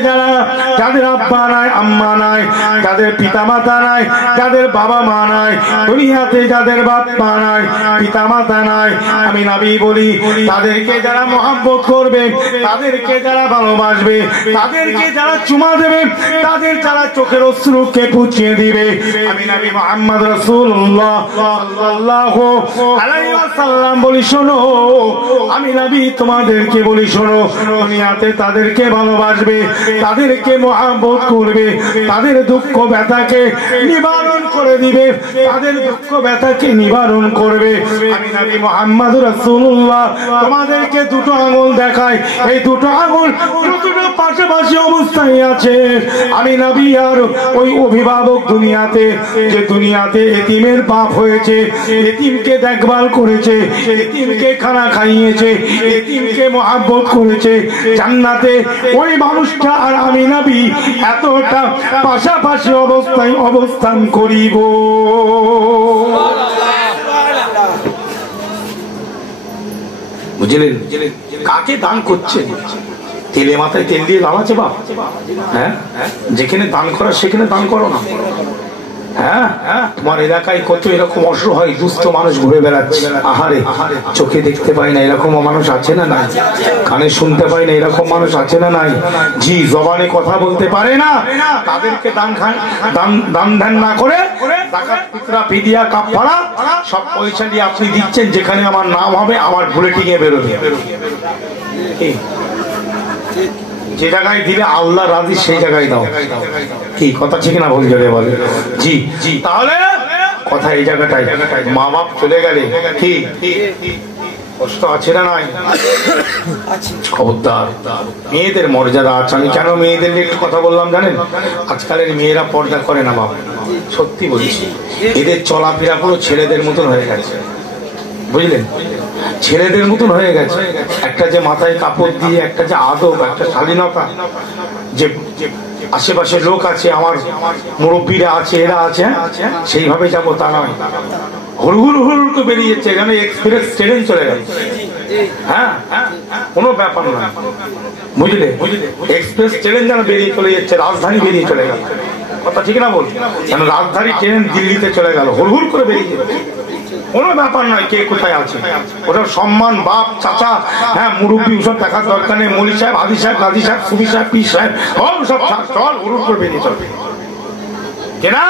যাদের আব্বা নাই, আম্মা নাই, যাদের পিতা মাতা নাই, যাদের বাবা মা নাই, দুনিয়াতে যাদের বাবা নাই, পিতা মাতা নাই, আমি নবী বলি তাদেরকে যারা মহব্বত করবে, তাদেরকে যারা ভালোবাসবে, তাদেরকে যারা চুমা দেবে, তাদের যারা চোখের অশ্রুকে পুছিয়ে দিবে, আমি নবী মুহাম্মদ রাসূলুল্লাহ সাল্লাল্লাহু আলাইহি ওয়াসাল্লাম বলি শোনো, আমি নবী তোমাদেরকে বলি শোনো, দুনিয়াতে তাদেরকে ভালোবাসবে, তাদেরকে মহব্বত করবে, তাদের দুঃখ ব্যথাকে নিবারণ করে দিবে, তাদের দুঃখ ব্যথাকে নিবারণ করবে। আমি নবী মুহাম্মদ রাসূলুল্লাহ তোমাদেরকে দুটো আঙুল দেখাই, এই দুটো আঙুল যতটা পাশাপাশি অবস্থায় আছে, আমি নবী আর ওই অভিভাবক দুনিয়াতে, যে দুনিয়াতে এতিমের বাপ হয়েছে, এতিমকে দেখভাল করেছে, এতিমকে খানা খাইয়েছে, এতিমকে মহব্বত করেছে, জান্নাতে ওই মানুষটা আর আমি নবী এতটা পাশাপাশি অবস্থায় অবস্থান করিব। বুঝলেন? কাকে দান করছেন? তেলে মাথায় তেল দিয়ে লাভ আছে বাপ? হ্যাঁ, যেখানে দান করা সেখানে দান করো না। হ্যাঁ, তোমার এলাকায় কত এরকম অসহায় দুস্থ মানুষ ঘুরে বেড়াচ্ছে, আহারে চোখে দেখতে পাই না এরকম মানুষ আছে না নাই? কানে শুনতে পাই না এরকম মানুষ আছে না নাই? জি জবানে কথা বলতে পারে না, তাদেরকে দান ধ্যান না করে যাকাত, ফিতরা, ফিদিয়া, কাফারা সব পয়সা দিয়ে আপনি দিচ্ছেন, যেখানে আমার নাম হবে আমার বুলেটিং এ বেরোবে। যে জায়গায় দিলে আল্লাহ রাজি সেই জায়গায় দাও। কি কথা ঠিক না ভুল যাবে বলে? জি জি। তাহলে কথা এই জায়গাটাই, মা বাপ চলে গেলে কি কষ্ট আছে না নাই? খবরদার, মেয়েদের মর্যাদা আছে। আমি কেন মেয়েদের নিয়ে একটু কথা বললাম জানেন? আজকালের মেয়েরা পর্দা করে না বাবা, সত্যি বলছি। এদের চলাফেরা পুরো ছেলেদের মতন হয়ে গেছে, বুঝলেন? ছেলেদের মতন হয়ে গেছে। একটা যে মাথায় কাপড় দিয়ে, একটা যে আদব, একটা শালীনতা, যে আশেপাশে লোক আছে, আমার মুরব্বীরা আছে, এরা আছে, সেইভাবে যাবো তা নয়। হুড়হুড় হুড় করে বেরিয়ে যাচ্ছে, এখানে এক্সপ্রেস ট্রেন চলে গেল। হ্যাঁ, কোনো ব্যাপার না, বুঝলে? এক্সপ্রেস ট্রেন যেন বেরিয়ে চলে যাচ্ছে, রাজধানী বেরিয়ে চলে গেল। কথা ঠিক না বল? কেন রাজধানী ট্রেন দিল্লিতে চলে গেল, হুড়হুড় করে বেরিয়ে যাচ্ছে। কোনো ব্যাপার নয় কে কোথায় আছে, ওটা সম্মান, বাপ চাচা, হ্যাঁ মুরব্বী, ওসব দেখার দরকার নেই। মৌলী সাহেব, হাজি সাহেব, গাজী সাহেব, সুবি সাহেব, পীর সাহেব, সব চল হুড়হুড় করে বেরিয়ে চলবে। কেনা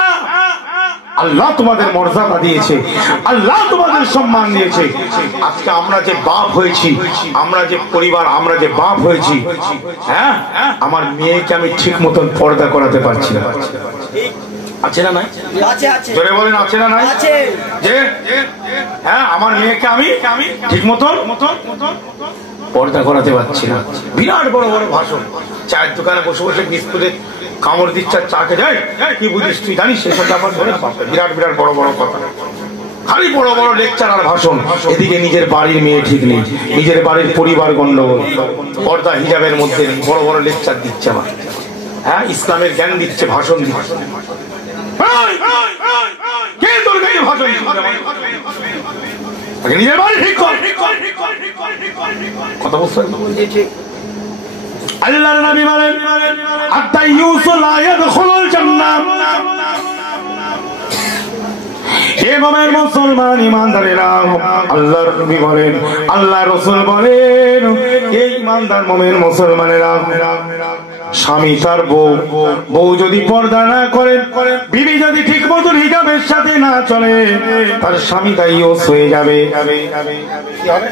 আল্লাহ তোমাদের মর্যাদা দিয়েছে, আল্লাহ তোমাদের সম্মান দিয়েছে। আজকে আমরা যে বাপ হয়েছি, আমরা যে পরিবার, আমরা যে বাপ হয়েছি, হ্যাঁ, আমার মেয়েকে আমি ঠিক মতন পর্দা করাতে পারছি না। আছে না নাই? জোরে বলেন আছে না নাই? যে হ্যাঁ, আমার মেয়েকে আমি ঠিক মতন পর্দা করাতে পারছি না। বিরাট বড় বড় ভাষণ, চায়ের দোকানে বসে বসে বিস্কুটের কামড় দিচ্ছে, চাকে যায়, কি বুঝিস তুই জানিস সেসব ব্যাপার ধরে, বিরাট বিরাট বড় বড় কথা, খালি বড় বড় লেকচার আর ভাষণ। এদিকে নিজের বাড়ির মেয়ে ঠিক নেই, নিজের বাড়ির পরিবার গন্ডগোল, পর্দা হিজাবের মধ্যে নেই, বড় বড় লেকচার দিচ্ছে আমার। হ্যাঁ, ইসলামের জ্ঞান দিচ্ছে, ভাষণ দিচ্ছে। কে তোর কাছে ভাষণ দিচ্ছে? নিজের বাড়ি ঠিক কর। কথা বুঝতে আল্লাহর নবী বলেন আত-তাইয়্যুসু লা ইয়াদখুলুল জান্নাহ। হে মুমিন মুসলমান ঈমানদারেরা, আল্লাহর নবী বলেন, আল্লাহর রাসূল বলেন, এই ঈমানদার মুমিন মুসলমানেরা, স্বামী তার বউ যদি পর্দা না করে, বিবি যদি ঠিক মতো হিজাবের সাথে না চলে, তার স্বামী দায়ুস হয়ে যাবে। কি হবে?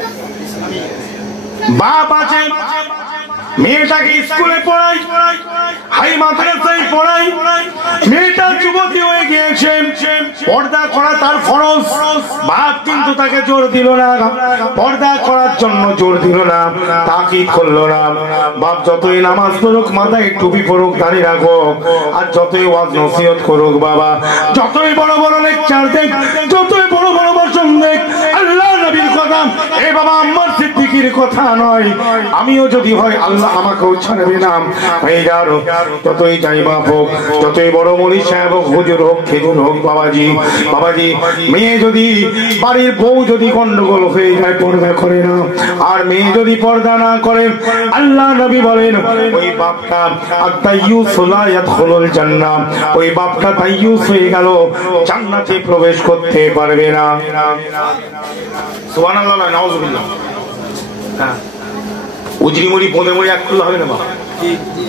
বাপ আছে, মেয়েটাকে স্কুলে পড়াই, হাই মাদ্রাসায় পড়াই, মেয়েটা যুবতী হয়ে গিয়েছে, পর্দা করা তার ফরজ। বাপ কিন্তু তাকে জোর দিল না, পর্দা করার জন্য জোর দিল না, তাকিদ করলো না। বাপ যতই নামাজ পড়ুক, মাথায় টুপি পড়ুক, দাড়ি রাখুক, আর যতই ওয়াজ নসিহত করুক, বাবা যতই বড় বড় লেকচার দেখ, যতই বড় বড় ভাষণ দেখ, আল্লাহ নবীর কথা কথা, এ বাবা আমার সিদ্দিকীর কথা নয়, আমিও যদি হয় আল্লাহ আমাকেও ছাড়বে না। এই যার যতই যাই বাপ হোক, যতই বড় মনি সাহেব হোক, হুজুর হোক, খেজুর হোক, বাবাজি বাবাজি মেয়ে যদি বাড়ির বউ যদি গন্ডগোল হয়ে যায়, পর্দা করে না, আর মেয়ে যদি পর্দা না করে, আল্লাহ নবী বলেন ওই বাপটা আত-তাইয়্যুস লা ইয়াদখুলুল জান্নাহ, ওই বাপটা তাইয়্যুস হয়ে গেল, জান্নাতে প্রবেশ করতে পারবে না। সুবহানাল্লাহ, নাউযুবিল্লাহ। হ্যাঁ, উজরিমুড়ি বোঁদে মুড়ি এক করলে হবে না বাবা।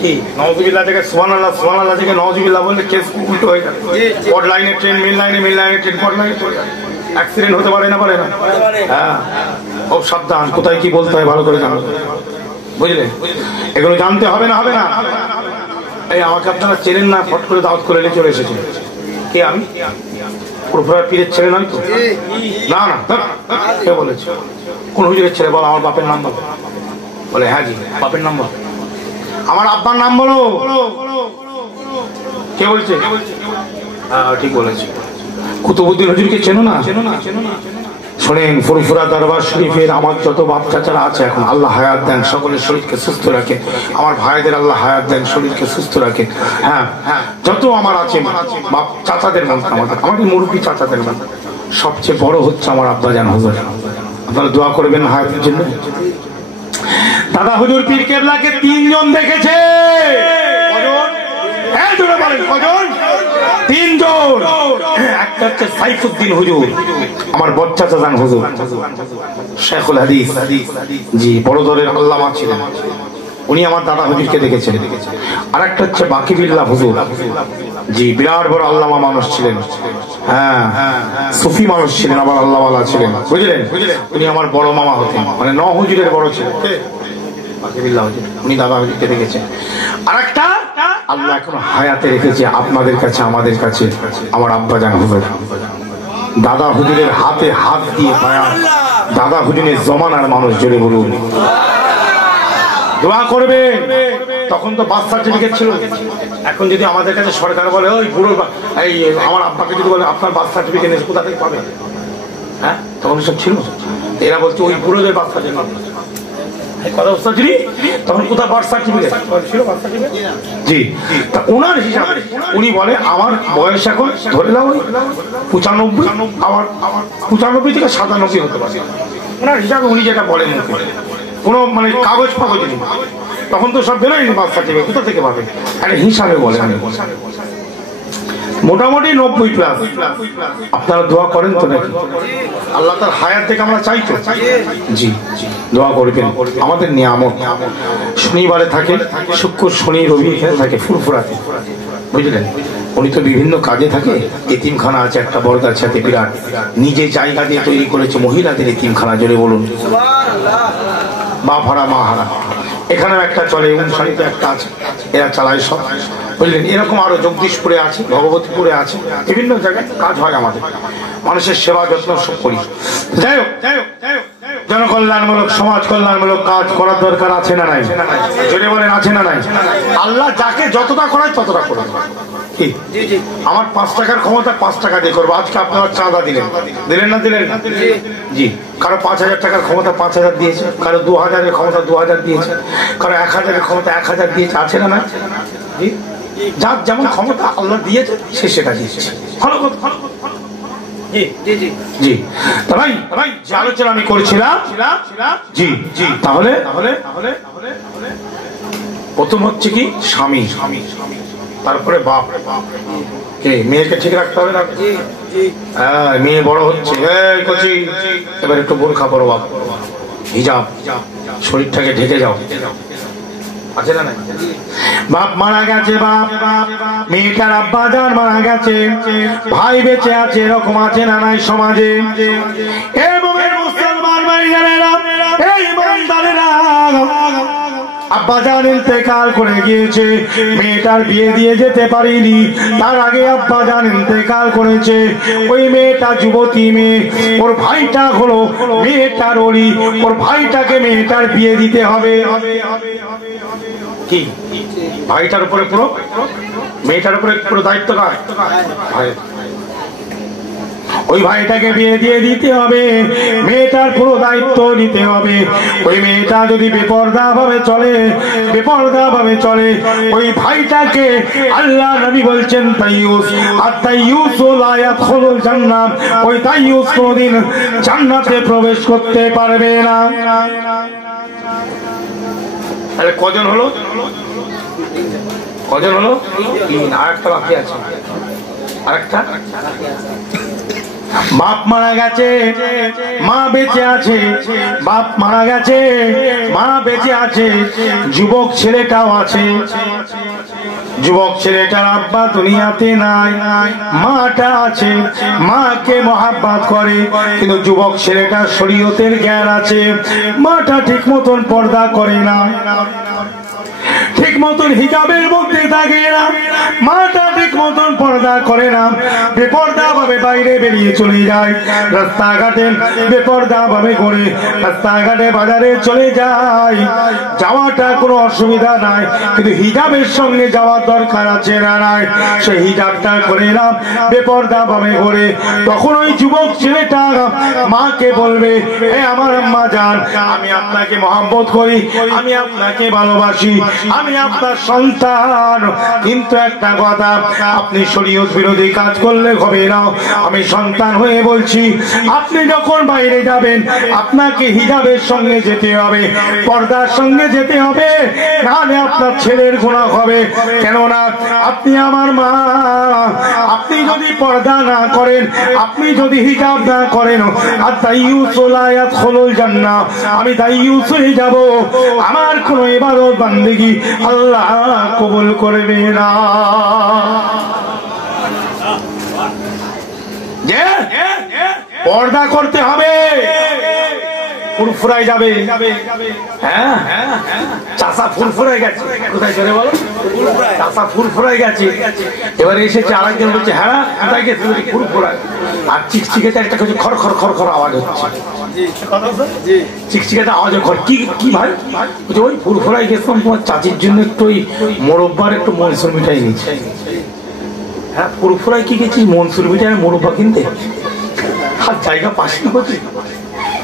কি নাউযুবিল্লাহ থেকে সুবহানাল্লাহ, সুবহানাল্লাহ থেকে নাউযুবিল্লাহ বললে কেস উল্টো হয়ে যাবে। পড লাইনে ট্রেন, মেন লাইনে, মেন লাইনে ট্রেন, পড লাইনে অ্যাক্সিডেন্ট হতে পারে না, পারে না? হ্যাঁ, খুব সাবধান, কোথায় কি বলতে হয় ভালো করে জানো, বুঝলে? এগুলো জানতে হবে না, হবে না। এই আমাকে আপনারা চেনেন না, ফট করে দাওয়াত করে নিয়ে চলে এসেছেন। কে আমি? পুরোপুরা পীরের ছেলে নয় তো? না না, কে বলেছে? কোন হুজুরের ছেলে? বলো আমার বাপের নাম বলো। বলে হ্যাঁ জি, বাপের নাম বলো। আমার আব্বার নাম বলো। কে বলছে? হ্যাঁ ঠিক বলেছে। কুতুবউদ্দিন হুজুরকে চেনো না? শোনেন, ফুরফুরা দরবার শরীফের আমার যত বাপ চাচারা আছে এখন, আল্লাহ হায়াত দেন, সকলের শরীরকে সুস্থ রাখেন। আমার ভাইদের আল্লাহ হায়াত দেন, শরীরকে সুস্থ রাখেন। হ্যাঁ হ্যাঁ, যত আমার আছে বাপ চাচাদের মধ্যে, আমাদের মুরব্বী চাচাদের মধ্যে সবচেয়ে বড় হচ্ছে আমার আব্বাজান হুজুর। আপনারা দোয়া করবেন হায়াতের জন্য। দাদা হুজুর পীর কেবলাকে 3 জন দেখেছে। কজন? হ্যাঁ জোরে বলেন, কজন? 3 জন। একটা হচ্ছে সাইফুদ্দিন হুজুর, আমার বচ্চা চাচান হুজুর, শেখুল হাদিস, জি বড় দরের আল্লামা ছিলেন, উনি আমার দাদা হুজুরকে দেখেছেন। আর একটা হচ্ছে বাকি বিল্লাহ হুজুর, জি বিরাট বড় আল্লামা মানুষ ছিলেন। হ্যাঁ, সুফি মানুষ ছিলেন, আবার আল্লাহওয়ালা ছিলেন, বুঝলেন? উনি আমার বড় মামা হতেন, মানে 9 হুজুরের বড় ছিলেন। উনি দাদা হুজুরকে দেখেছেন। আর একটা আল্লাহ এখনো হায়াতে রেখেছে আপনাদের কাছে, আমাদের কাছে, আমার আব্বাজান হুজুর। দাদা হুজুরের হাতে হাত দিয়ে পায়া, দাদা হুজুরের জমানার মানুষ, জোরে বলুন দোয়া করবে। তখন তো বার্থ সার্টিফিকেট ছিল। এখন যদি আমাদের কাছে সরকার বলে ওই বুড়ো, এই আমার আব্বাকে যদি বলে আপনার বার্থ সার্টিফিকেট এসে কোথা থেকে পাবে? হ্যাঁ, তখন সব ছিল। এরা বলছে ওই বুড়োদের বার্থ সার্টিফিকেট। তখন কোথায় বার্থ সার্টিফিকেট ছিল? জি, তা ওনার হিসাবে উনি বলে আমার বয়স এখন ধরে নাও 95, আমার 95 থেকে 97 হতে পারে। ওনার হিসাবে উনি যেটা বলেন, কোনো মানে কাগজ ফাগজ নেই, তখন তো সব বেরোয়নি বার্থ সার্টিফিকেট, কোথা থেকে পাবে? আরে হিসাবে বলে মোটামুটি 90+। আপনারা দোয়া করেন তো নাকি? আল্লাহ তার হায়াত থেকে আমরা চাই তো। জি দোয়া করবেন। আমাদের নিয়ামত শনিবারে থাকে, শুক্র শনি রবি এখানে থাকে ফুরফুরাতে, বুঝলেন? উনি তো বিভিন্ন কাজে থাকে। এতিমখানা আছে একটা বড়গার সাথে, বিরাট নিজে জায়গা দিয়ে তৈরি করেছে মহিলাদের এতিমখানা, জোরে বলুন বাপ হারা মা হারা। এখানেও একটা চলে, উনসারিতে একটা আছে, এরা চালায় সব, বুঝলেন? এরকম আরো জগদীশপুরে আছে, ভগবতীপুরে আছে, বিভিন্ন জায়গায় কাজ হয় আমাদের, মানুষের সেবা যত্ন সব করি। যাই হোক, জনকল্যাণমূলক সমাজ কল্যাণমূলক কাজ করার দরকার আছে না নাই? জোরে বলেন আছে না নাই? আল্লাহ যাকে যতটা করায় ততটা করে। কি আমার 5 টাকার ক্ষমতা 5 টাকা দিয়ে করবো। আজকে আপনারা চাঁদা দিলেন, দিলেন না দিলেন? জি, কারো 5000 টাকার ক্ষমতা 5000 দিয়েছে, কারো 2000-এর ক্ষমতা 2000 দিয়েছে, কারো 1000-এর ক্ষমতা 1000 দিয়েছে, আছে না নাই? জি, যার যেমন ক্ষমতা আল্লাহ দিয়েছে সে সেটা দিয়েছে। ভালো কথা। জি, ভাই যে আলোচনা আমি করছিলাম, জি জি, তাহলে প্রথম হচ্ছে কি স্বামী, তারপরে বাপ। মেয়েকে ঠিক রাখতে হবে না? হ্যাঁ, মেয়ে বড় হচ্ছে, এবার একটু বোরখা পরো, বাপ হিজাব, শরীরটাকে ঢেকে যাও, আছে না? বাপ মারা গেছে, বাপ মেয়েটার আব্বাজান মারা গেছে, ভাই বেঁচে আছে, এরকম আছে না নাই সমাজে? মুসলমান ভাইজানেরা, এই ইমানদারেরা, আব্বাজান ইন্তেকাল করে গিয়েছে, মেয়েটার বিয়ে দিয়ে যেতে পারিনি, তার আগে আব্বাজান ইন্তেকাল করেছে। ওই মেয়েটা যুবতী মেয়ে, ওর ভাইটা হলো মেয়েটার ওলি, ওর ভাইটাকে মেয়েটার বিয়ে দিতে হবে। কি ভাইটার উপরে পুরো, মেয়েটার উপরে পুরো দায়িত্ব কার? ভাই। ওই ভাইটাকে বিয়ে দিয়ে দিতে হবে, মেয়েটার পুরো দায়িত্ব নিতে হবে। ওই মেয়েটা যদি বেপরদা ভাবে চলে, বেপরদা ভাবে চলে, ওই ভাইটাকে আল্লাহ নবী বলছেন তাইয়ুস, আর তাইয়ুস লা ইয়াদখুলুল জান্নাত, ওই তাইয়ুস কোনদিন জান্নাতে প্রবেশ করতে পারবে না। তাহলে কজন হলো? কজন হলো? আরেকটা বাকি আছে, আরেকটা। বাপ মারা গেছে, মা বেঁচে আছে, বাপ মারা গেছে, মা বেঁচে আছে, যুবক ছেলেটাও আছে। যুবক ছেলেটার আব্বা দুনিয়াতে নাই, মাটা আছে, মাকে মহাব্বত করে, কিন্তু যুবক ছেলেটার শরীয়তের জ্ঞান আছে, মাটা ঠিক মতন পর্দা করে না, ঠিক মতন হিজাবের মধ্যে থাকে না, মাটা ঠিক মতন পর্দা করে না, বেপর্দা ভাবে বাইরে বেরিয়ে চলে যায়, রাস্তাঘাটে বেপর্দা ভাবে ঘুরে, রাস্তাঘাটে বাজারে চলে যায়, যাওয়াটা কোনো অসুবিধা নাই, কিন্তু হিজাবের সঙ্গে যাওয়ার দরকার আছে না নাই, সে হিজাবটা করে না, বেপর্দা ভাবে ঘুরে। তখন ওই যুবক ছেলেটা মাকে বলবে, হে আমার আম্মা জান, আমি আপনাকে মহব্বত করি, আমি আপনাকে ভালোবাসি, আমি আপনার সন্তান, কিন্তু একটা কথা, আপনি শরীয়ত বিরোধী কাজ করলে হবে না। আমি সন্তান হয়ে বলছি, আপনি যখন বাইরে যাবেন আপনাকে হিজাবের সঙ্গে যেতে হবে, পর্দার সঙ্গে যেতে হবে, নাহলে আপনার ছেলের গুনাহ হবে। কেননা আপনি আমার মা, আপনি যদি পর্দা না করেন, আপনি যদি হিজাব না করেন, আর তাইয়ুস লা ইয়াদখুলুল জান্নাহ, আমি তাইয়ুস হয়ে যাব, আমার কোনো ইবাদত বান্দেগি আল্লাহ কবুল করবে না। যে পর্দা করতে হবে, ফুরফুরাই যাবে। হ্যাঁ, চাষা ফুরফুরাই গেছে, কোথায় চলে বলো, চাষা ফুরফুরাই গেছে, এবারে এসেছে আরেকজন বলছে, হ্যাঁ কোথায় গেছে, ফুরফুরাই, আর চিকচিকেতে একটা কিছু খড় খড় খড় খড় আওয়াজ হচ্ছে, চিকচিকেতে আওয়াজ, কি কি ভাই, ওই ফুরফুরাই গেছিলাম তোমার চাচির জন্য একটু ওই মোরব্বার একটু মনসুর মিঠাই নিচ্ছে। হ্যাঁ, ফুরফুরাই কি গেছিস মনসুর মিঠাই মোরব্বা কিনতে, আর জায়গা পাশে করছি,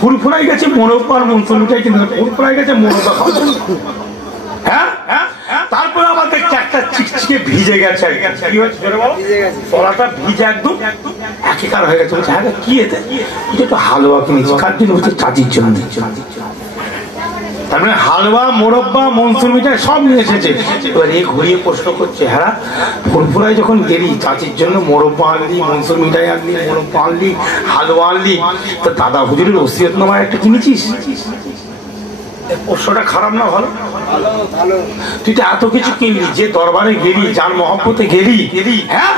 ফুরফুরাই গেছে মোরব্বার মনসুর মিঠাই কিনতে, ফুরফুরাই গেছে মোরব্বা খাওয়া। হ্যাঁ, তারপরে আমার দেখছি একটা চিকচিকে ভিজে গেছে, কি হয়েছে তলাটা ভিজে একদম একেকার হয়ে গেছে। বলছে, হ্যাঁ কি এতে, একটু হালুয়া কিনেছি, কার জন্য, বলছে চাচির জন্য। তার মানে হালুয়া, মোরব্বা, মনসুর মিঠাই সব নিয়ে এসেছে। এবার এ ঘুরিয়ে প্রশ্ন করছে, হ্যাঁ ফুরফুরাই যখন গেলি চাচির জন্য মোরব্বা আনলি, মনসুর মিঠাই আনলি, মোরব্বা আনলি, হালুয়া আনলি, তো দাদা হুজুরের ওসিয়তনামায় একটা কিনেছিস? প্রশ্নটা খারাপ না, ভালো? তুই তো এত কিছু কিনলি, যে দরবারে গেলি, যার মহব্বতে গেলি, হ্যাঁ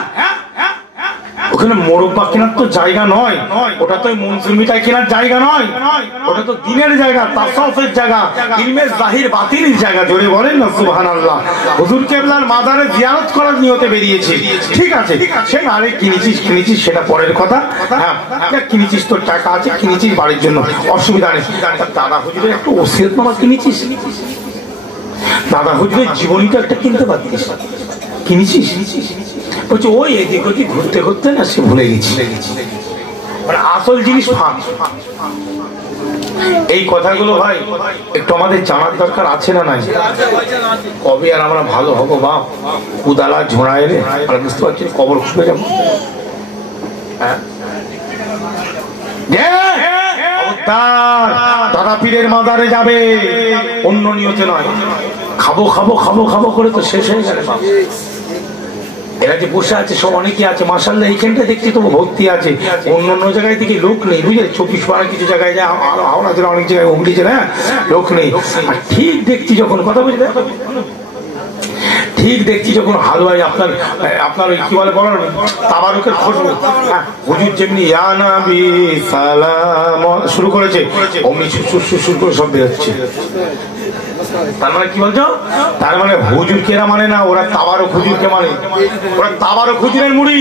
ওখানে মোরব্বা কেনার তো জায়গা নয়, ওটা তো মনসুর মিঠাই কেনার জায়গা নয়, ওটা তো দিনের জায়গা, তাসাউফের জায়গা, ইলমে জাহির বাতিনের জায়গা। জোরে বলেন না সুবহানাল্লাহ। হুজুর কেবলার মাজারে জিয়ারত করার নিয়তে বেরিয়েছে, ঠিক আছে, সে আরে কিনেছিস সেটা পরের কথা। হ্যাঁ, কিনেছিস, তোর টাকা আছে, কিনেছিস বাড়ির জন্য, অসুবিধা নেই। দাদা হুজুরের একটু ওসিয়তনামা কিনেছিস, দাদা হুজুরের জীবনীটা একটা কিনতে পারতিস, কিনেছিস? বলছে ওই এদিক ওদিক ঘুরতে ঘুরতে না সে ভুলে গেছি, মানে আসল জিনিস ফাঁক। এই কথাগুলো ভাই একটু আমাদের জানার দরকার আছে না নাই? কবে আর আমরা ভালো হবো বাপ, উদালা ঝোড়ায় রে, আমরা বুঝতে পারছি কবর খুঁজে যাবো। হ্যাঁ, দাদা পীরের মাজারে যাবে অন্য নিয়তে নয়, খাবো খাবো খাবো খাবো করে তো শেষ হয়ে গেলে বাপ। এরা যে বসে আছে সব অনেকে আছে, মাশাআল্লাহ এইখানটা দেখছি তো ভর্তি আছে, অন্য অন্য জায়গায় থেকে লোক নেই, বুঝলে 24 পাড়া কিছু জায়গায় যায়, হাওড়া জেলা অনেক জায়গায়, হুগলি জেলা লোক নেই। আর ঠিক দেখছি যখন, কথা বুঝলে, ঠিক দেখছি যখন হালুয়াই আপনার ওই কি বলে বলার তাবারুকের খুশবু, হুজুর যেমনি ইয়া নবী সালাম শুরু করেছে, অমনি সুর করে সব বেরোচ্ছে। তার মানে কি বলছো, তার মানে হুজুর কেরা মানে না, ওরা তাবারক হুজুরকে মানে, ওরা তাবারক হুজুরের মুড়ি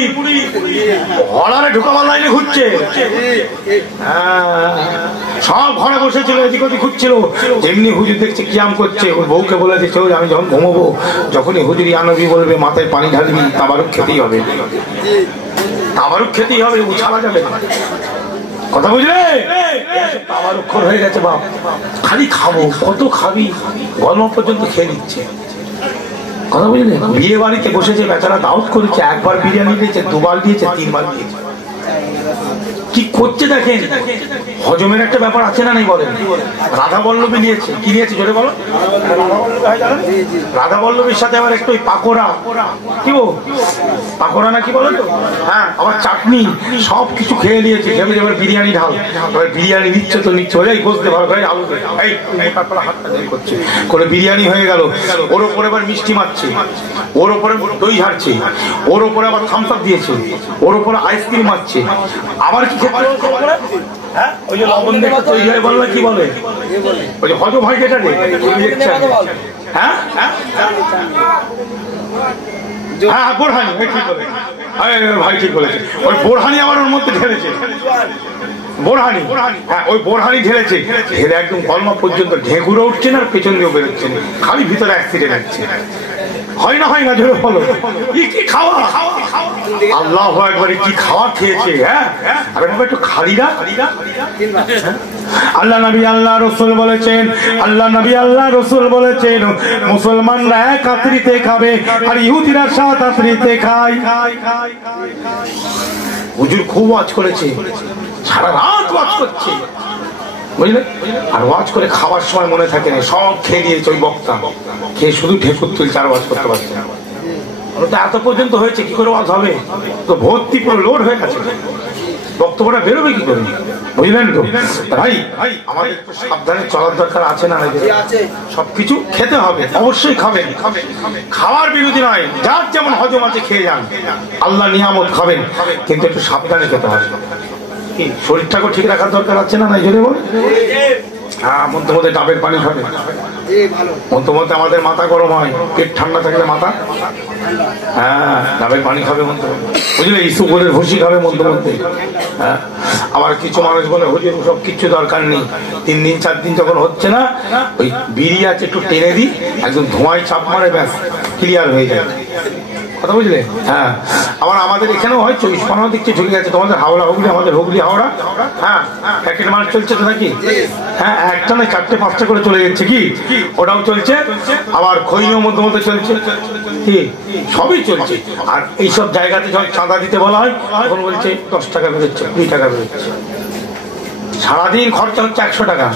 হলারে ঢুকাবার লাইনে ঘুরছে। সব ঘরে বসেছিল, এদিক ওদিক ঘুরছিল, যেমনি হুজুর দেখছে কিয়াম করছে, ওর বউকে বলে দিচ্ছে আমি যখন ঘুমবো, যখনই হুজুর ইয়া নবী বলবে মাথায় পানি ঢালবি, তাবারক খেতেই হবে। তাবারুক খেতেই হবে, ও ছাড়া যাবে না। কথা বুঝলে? তাবারুক হয়ে গেছে বাপ, খালি খাবো, কত খাবি, গল্প পর্যন্ত খেয়ে নিচ্ছে। কথা বুঝলে? বিয়ে বাড়িতে বসেছে বেচারা, দাওয়াত করেছে, একবার বিরিয়ানি দিয়েছে, দুবার দিয়েছে, তিনবার দিয়েছে। কি করছে দেখেন, হজমের একটা ব্যাপার আছে না, নেই বলেন? রাধা বল্লভী নিয়েছে, কি নিয়েছে জোরে বলো? রাধা বল্লভীর সাথে আবার একটু পাকোড়া, কি বল পাকোড়া না কি বলো তো, হ্যাঁ, আবার চাটনি, সব কিছু খেয়ে নিয়েছে। খেয়ে এবার বিরিয়ানি ঢাল, এবার বিরিয়ানি নিচ্ছে তো নিচ্ছে, ওই বসতে ভালো করে আলু এই হাতটা দেরি করছে করে বিরিয়ানি হয়ে গেল। ওর ওপরে আবার মিষ্টি মারছে, ওর ওপরে দই ঝাড়ছে, ওর ওপরে আবার থামস আপ দিয়েছে, ওর ওপরে আইসক্রিম মারছে, আবার কি হ্যাঁ ওই যে লবণ দেখে তৈরি হয় বলবে, কি বলে ওই যে হজম হয় যেটা রে, হ্যাঁ হ্যাঁ বোরহানি, ঠিক বলে ভাই, ঠিক বলেছে। ওই বোরহানি আবার ওর মধ্যে ঢেলেছে, বোরহানি, হ্যাঁ ওই বোরহানি ঢেলেছে, ঢেলে একদম কলমা পর্যন্ত ঢেকুরে উঠছে না, পেছন দিয়ে বেরোচ্ছে, খালি ভিতরে অ্যাক্সিডেন্ট হচ্ছে। হয় না হয় না জোরে বলো, কি খাওয়া, আল্লাহ একবারে কি খাওয়া খেয়েছে। হ্যাঁ একটু খালি না, আল্লাহ নবী আল্লাহ রসুল বলেছেন, আল্লাহ নবী আল্লাহ রসুল বলেছেন মুসলমানরা এক আত্রিতে খাবে আর ইহুদিরা 7 আত্রিতে খায়। হুজুর খুব ওয়াজ করেছে, সারা রাত ওয়াজ করছে, বুঝলে? আর ওয়াজ করে খাওয়ার সময় মনে থাকে না, সব খেয়ে দিয়েছে ওই বক্তা, খেয়ে শুধু ঢেকুর তুলছে, আর ওয়াজ করতে পারছে না। এত পর্যন্ত হয়েছে, কি করে ওয়াজ হবে? তো ভর্তি পুরো লোড হয়ে গেছে, বক্তব্যটা বেরোবে কি করে, বুঝলেন তো ভাই? আমাদের একটু সাবধানে চলার দরকার আছে না? সবকিছু খেতে হবে, অবশ্যই খাবেন, খাওয়ার বিরোধী নয়, যার যেমন হজম আছে খেয়ে যান, আল্লাহ নিয়ামত খাবেন, কিন্তু একটু সাবধানে খেতে হবে। শরীরটাকে ঠিক রাখার দরকার আছে না, নাই জোরে বলে? হ্যাঁ, মধ্যে মধ্যে ডাবের পানি খাবে, মধ্যে মধ্যে আমাদের মাথা গরম হয়, পেট ঠান্ডা থাকলে মাথা, হ্যাঁ ডাবের পানি খাবে মধ্যে মধ্যে, বুঝলে? ইস্যুগুলের ভুসি খাবে মধ্যে মধ্যে। হ্যাঁ, আবার কিছু মানুষ বলে হুজুর সব কিছু দরকার নেই, 3 দিন 4 দিন যখন হচ্ছে না, ওই বিড়ি আছে একটু টেনে দিই, একদম ধোঁয়ায় চাপ মারে, ব্যাস ক্লিয়ার হয়ে যায়। কথা বুঝলে? হ্যাঁ, আবার আমাদের এখানেও হয়, 24 দিকটি ঢুকে গেছে, তোমাদের হাওড়া হুগলি, আমাদের হুগলি হাওড়া, হ্যাঁ প্যাকেট মাল চলছে তো নাকি? হ্যাঁ, একটা নয় 4টে-5টে করে চলে যাচ্ছে, কি ওটাও চলছে, আবার খৈনিও মধ্যে মধ্যে চলছে, কি সবই চলছে। আর এইসব জায়গাতে যখন চাঁদা দিতে বলা হয়, তখন বলছে 10 টাকা বেরোচ্ছে, 20 টাকা বেরোচ্ছে, সারাদিন খরচা হচ্ছে 100 টাকা।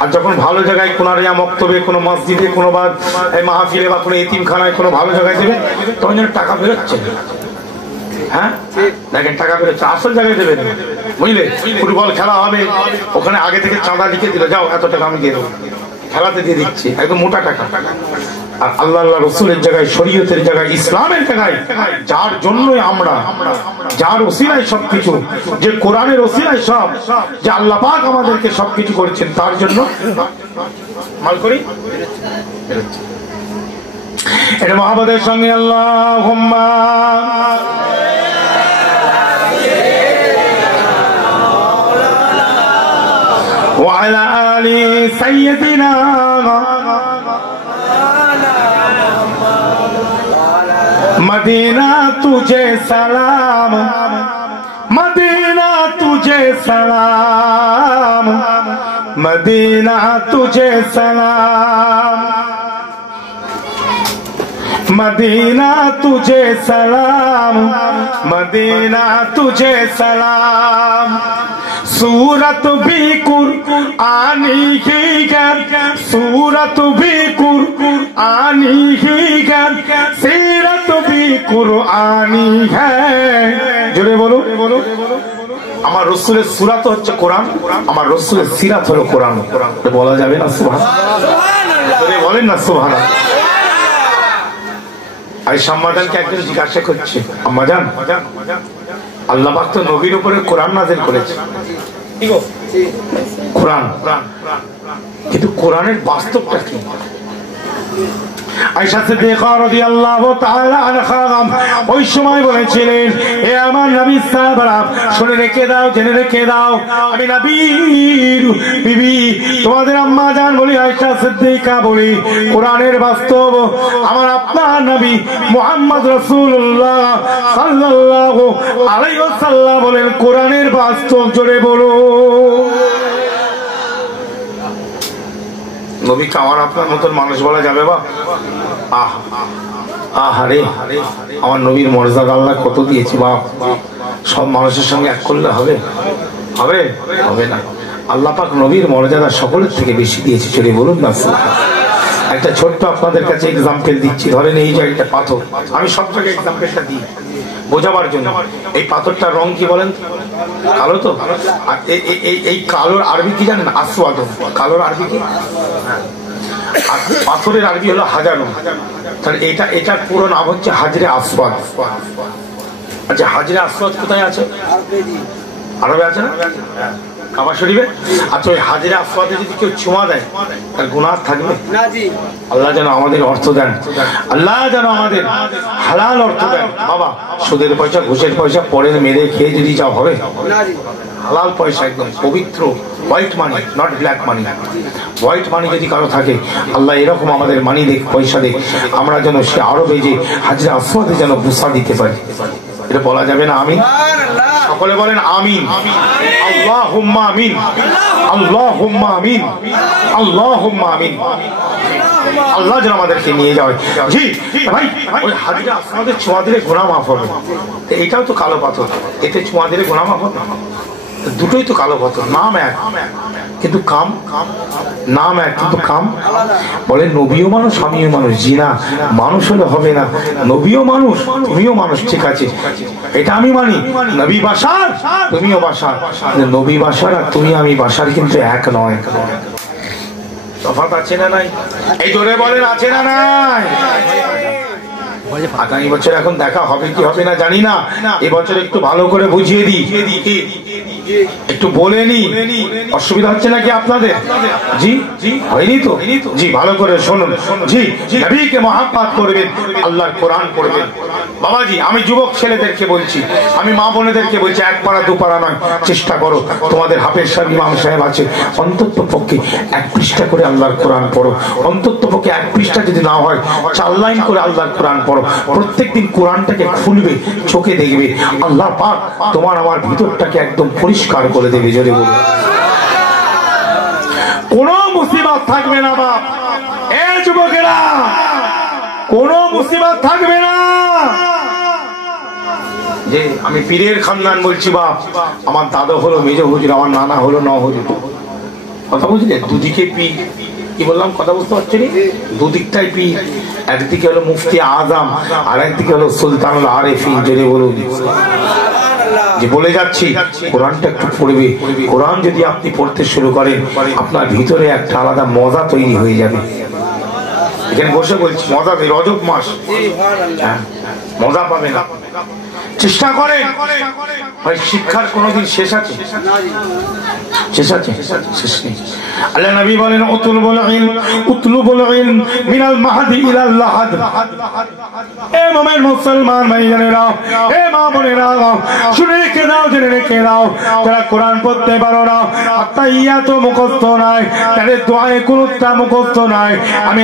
আর যখন ভালো জায়গায় কোনো মক্তবে, কোনো মসজিদে, কোনো বা মাহফিলে বা কোনো এতিমখানায় কোনো ভালো জায়গায় দেবে, তখন যেন টাকা বেরোচ্ছে। হ্যাঁ দেখেন টাকা বেরোচ্ছে, আসল জায়গায় দেবেন, বুঝলে? ফুটবল খেলা হবে, ওখানে আগে থেকে চাঁদা লিখে দিল, যাও এত টাকা আমি দিয়ে দেবো, খেলাতে দিয়ে দিচ্ছি, একদম মোটা টাকা। আর আল্লাহ রসুলের জায়গায়, শরীয়তের জায়গায়, ইসলামের জায়গায়, যার জন্যই আমরা, যার ওসিলায় সবকিছু, যে কোরআনের ওসিলায় সব, যে আল্লাহ পাক আমাদেরকে সবকিছু করেছেন, তার জন্য মাল করি। এটা মহাবতের সঙ্গে আল্লাহুম্মা ওয়া আলা আলি সাইয়্যিদিনা मदीना तुझे सलाम, मदीना तुझे सलाम, मदीना तुझे सलाम, मदीना तुझे सलाम, मदीना तुझे सलाम। सूरत भी कुरआनी ही गर, सूरत भी कुरआनी ही गर, सीरत भी कुरआनी है। জোরে বলো, আমার রসুলের সূরাত হচ্ছে কোরআন, আমার রসুলের সিরাত হলো কোরআন। বলা যাবে না সুবহানাল্লাহ? জোরে বলেন না সুবহানাল্লাহ। আয়েশা আম্মাজানকে একজন জিজ্ঞাসা করছে, আম্মাজান আল্লাহ পাক তো নবীর উপরে কোরআন নাযিল করেছে, কোরআন, কিন্তু কোরআনের বাস্তবটা কি? আয়েশা সিদ্দিকা রাদিয়াল্লাহু তাআলা আনহা ওই সময় বলেছিলেন, হে আমার নবী সাহাবারা, শুনে রেখে দাও, জেনে রেখে দাও, আমি নবীর বিবি, তোমাদের আম্মা জান বলি, আয়েশা সিদ্দিকা বলি, কোরআনের বাস্তব আমার আপনার নবী মুহাম্মদ রাসূলুল্লাহ সাল্লাল্লাহু আলাইহি ওয়াসাল্লাম বলেন, কোরআনের বাস্তব জোরে বলো। নবীকে আমার আপনার মতন মানুষ বলা যাবে বা? আহারে, আমার নবীর মর্যাদা আল্লাহ কত দিয়েছে বাপ। সব মানুষের সঙ্গে এক করলে হবে? হবে? হবে না। আল্লাহ পাক নবীর মর্যাদা সকলের থেকে বেশি দিয়েছে, চলে বলুন না। একটা ছোট্ট আপনাদের কাছে এক্সাম্পল দিচ্ছি। ধরেন এই যে একটা পাথর, আমি সব জায়গায় এক্সাম্পলটা দিই বোঝাবার জন্য। এই পাথরটার রং কি বলেন? কালো তো। আর এই কালোর আরবি কি জানেন? আসওয়াদ। কালোর আরবি কি? আর পাথরের আরবি হলো হাজার। তাহলে এটার পুরো নাম হচ্ছে হাজরে আসওয়াদ। আচ্ছা, হাজরে আসওয়াদ কোথায় আছে? আরবে আছে না, কাবা শরীফে। আচ্ছা, ওই হাজরে আসওয়াদে যদি কেউ ছোঁয়া দেয় তার গুনাহ থাকবে? আল্লাহ যেন আমাদের অর্থ দেন, আল্লাহ যেন আমাদের হালাল অর্থ দেন। বাবা, সুদের পয়সা, ঘুষের পয়সা পরে মেরে খেয়ে যদি যা হবে, হালাল পয়সা, একদম পবিত্র white money, not black money. White মানি যদি কারো থাকে, আল্লাহ এরকম আমাদের মানি দেখ, পয়সা দেখ, আমরা যেন সে আরবে যে হাজরে আসওয়াদে যেন বুসা দিতে পারি। এটা বলা যাবে না? আমিন। সকলে বলেন আমিন। আল্লাহুম্মা আমিন, আল্লাহুম্মা আমিন, আল্লাহুম্মা আমিন। আল্লাহ যেন আমাদেরকে নিয়ে যায়। জি ভাই, ওই হাজরে আসওয়াদের ছোঁয়া দিলে গুনাহ মাফ হবে। এটাও তো কালো পাথর, এতে ছোঁয়া দিলে গুনাহ মাফ হবে। দুটোই তো কালো পাথর, নাম এক কিন্তু কাম, নাম এক কিন্তু কাম। বলে নবীও মানুষ, আমিও মানুষ। জি না, মানুষ হলে হবে না। নবীও মানুষ, তুমিও মানুষ, ঠিক আছে, এটা আমি মানি। নবী বাশার, তুমিও বাশার। নবী বাশার আর তুমি আমি বাশার কিন্তু এক নয়। তফাৎ আছে না নাই? এই জোরে বলেন, আছে না নাই? আগামী বছর এখন দেখা হবে কি হবে না জানি না। এবছর একটু ভালো করে বুঝিয়ে দিই, একটু বলে নি। অসুবিধা হচ্ছে নাকি আপনাদের? জি হয়নি তো? জি, ভালো করে শুনুন। জি, নবীকে মহাব্বত করবেন, আল্লাহর কোরআন পড়বেন। বাবাজি, আমি যুবক ছেলেদেরকে বলছি, আমি মা বোনেদেরকে বলছি, এক পারা দু পারা নয়, চেষ্টা করো। তোমাদের হাফেজ সাহেব, ইমাম সাহেব আছে, অন্তত পক্ষে 1 পৃষ্ঠা করে আল্লাহর কোরআন পড়ো। অন্তত পক্ষে 1 পৃষ্ঠা যদি না হয়, 4 লাইন করে আল্লাহর কোরআন পড়ো। প্রত্যেকদিন কোরআনটাকে খুলবে, চোখে দেখবে, আল্লাহ পাক তোমার আমার ভিতরটাকে একদম পরিষ্কার করে দেবে। জোরে বলুন। কোন মুসিবত থাকবে না বাপ, এ যুবকেরা, কোন মুসিবত থাকবে না। যে আমি পীরের খানদান বলছি বাপ, আমার দাদা হলো মেজ হুজুর, আমার নানা হলো ন হুজুর। কথা বুঝলে? দুদিকে পীর। কি বললাম, কথা বুঝতে পারছি? দুদিকটাই পীর। একদিকে হলো মুফতি আজম, আর একদিকে হলো সুলতানুল আরিফিন। জোরে বলুন। যে বলে যাচ্ছি, কোরআনটা একটু পড়বে। কোরআন যদি আপনি পড়তে শুরু করেন, আপনার ভিতরে একটা আলাদা মজা তৈরি হয়ে যাবে। এখানে বসে বলছি, মজা নেই। রজব মাস, মজা পাবে না। চেষ্টা করেন ভাই। শিক্ষার কোনদিন শেষ আছে? শেষ আছে? শেষ নেই। আল্লাহ নবী বলেন, উতলুবুল ইলম, উতলুবুল ইলম মিনাল মাহদি ইলাল লাহাদ। এ মুমিন মুসলমান ভাইয়েরা, এ মা বোনেরা, শুনে রেখে দাও, জেনে রেখে দাও, যারা কোরআন পড়তে পারো না, আত্তাহিয়াত মুখস্থ নাই, তাদের দোয়ায়ে কুনুতটা মুখস্থ নাই, আমি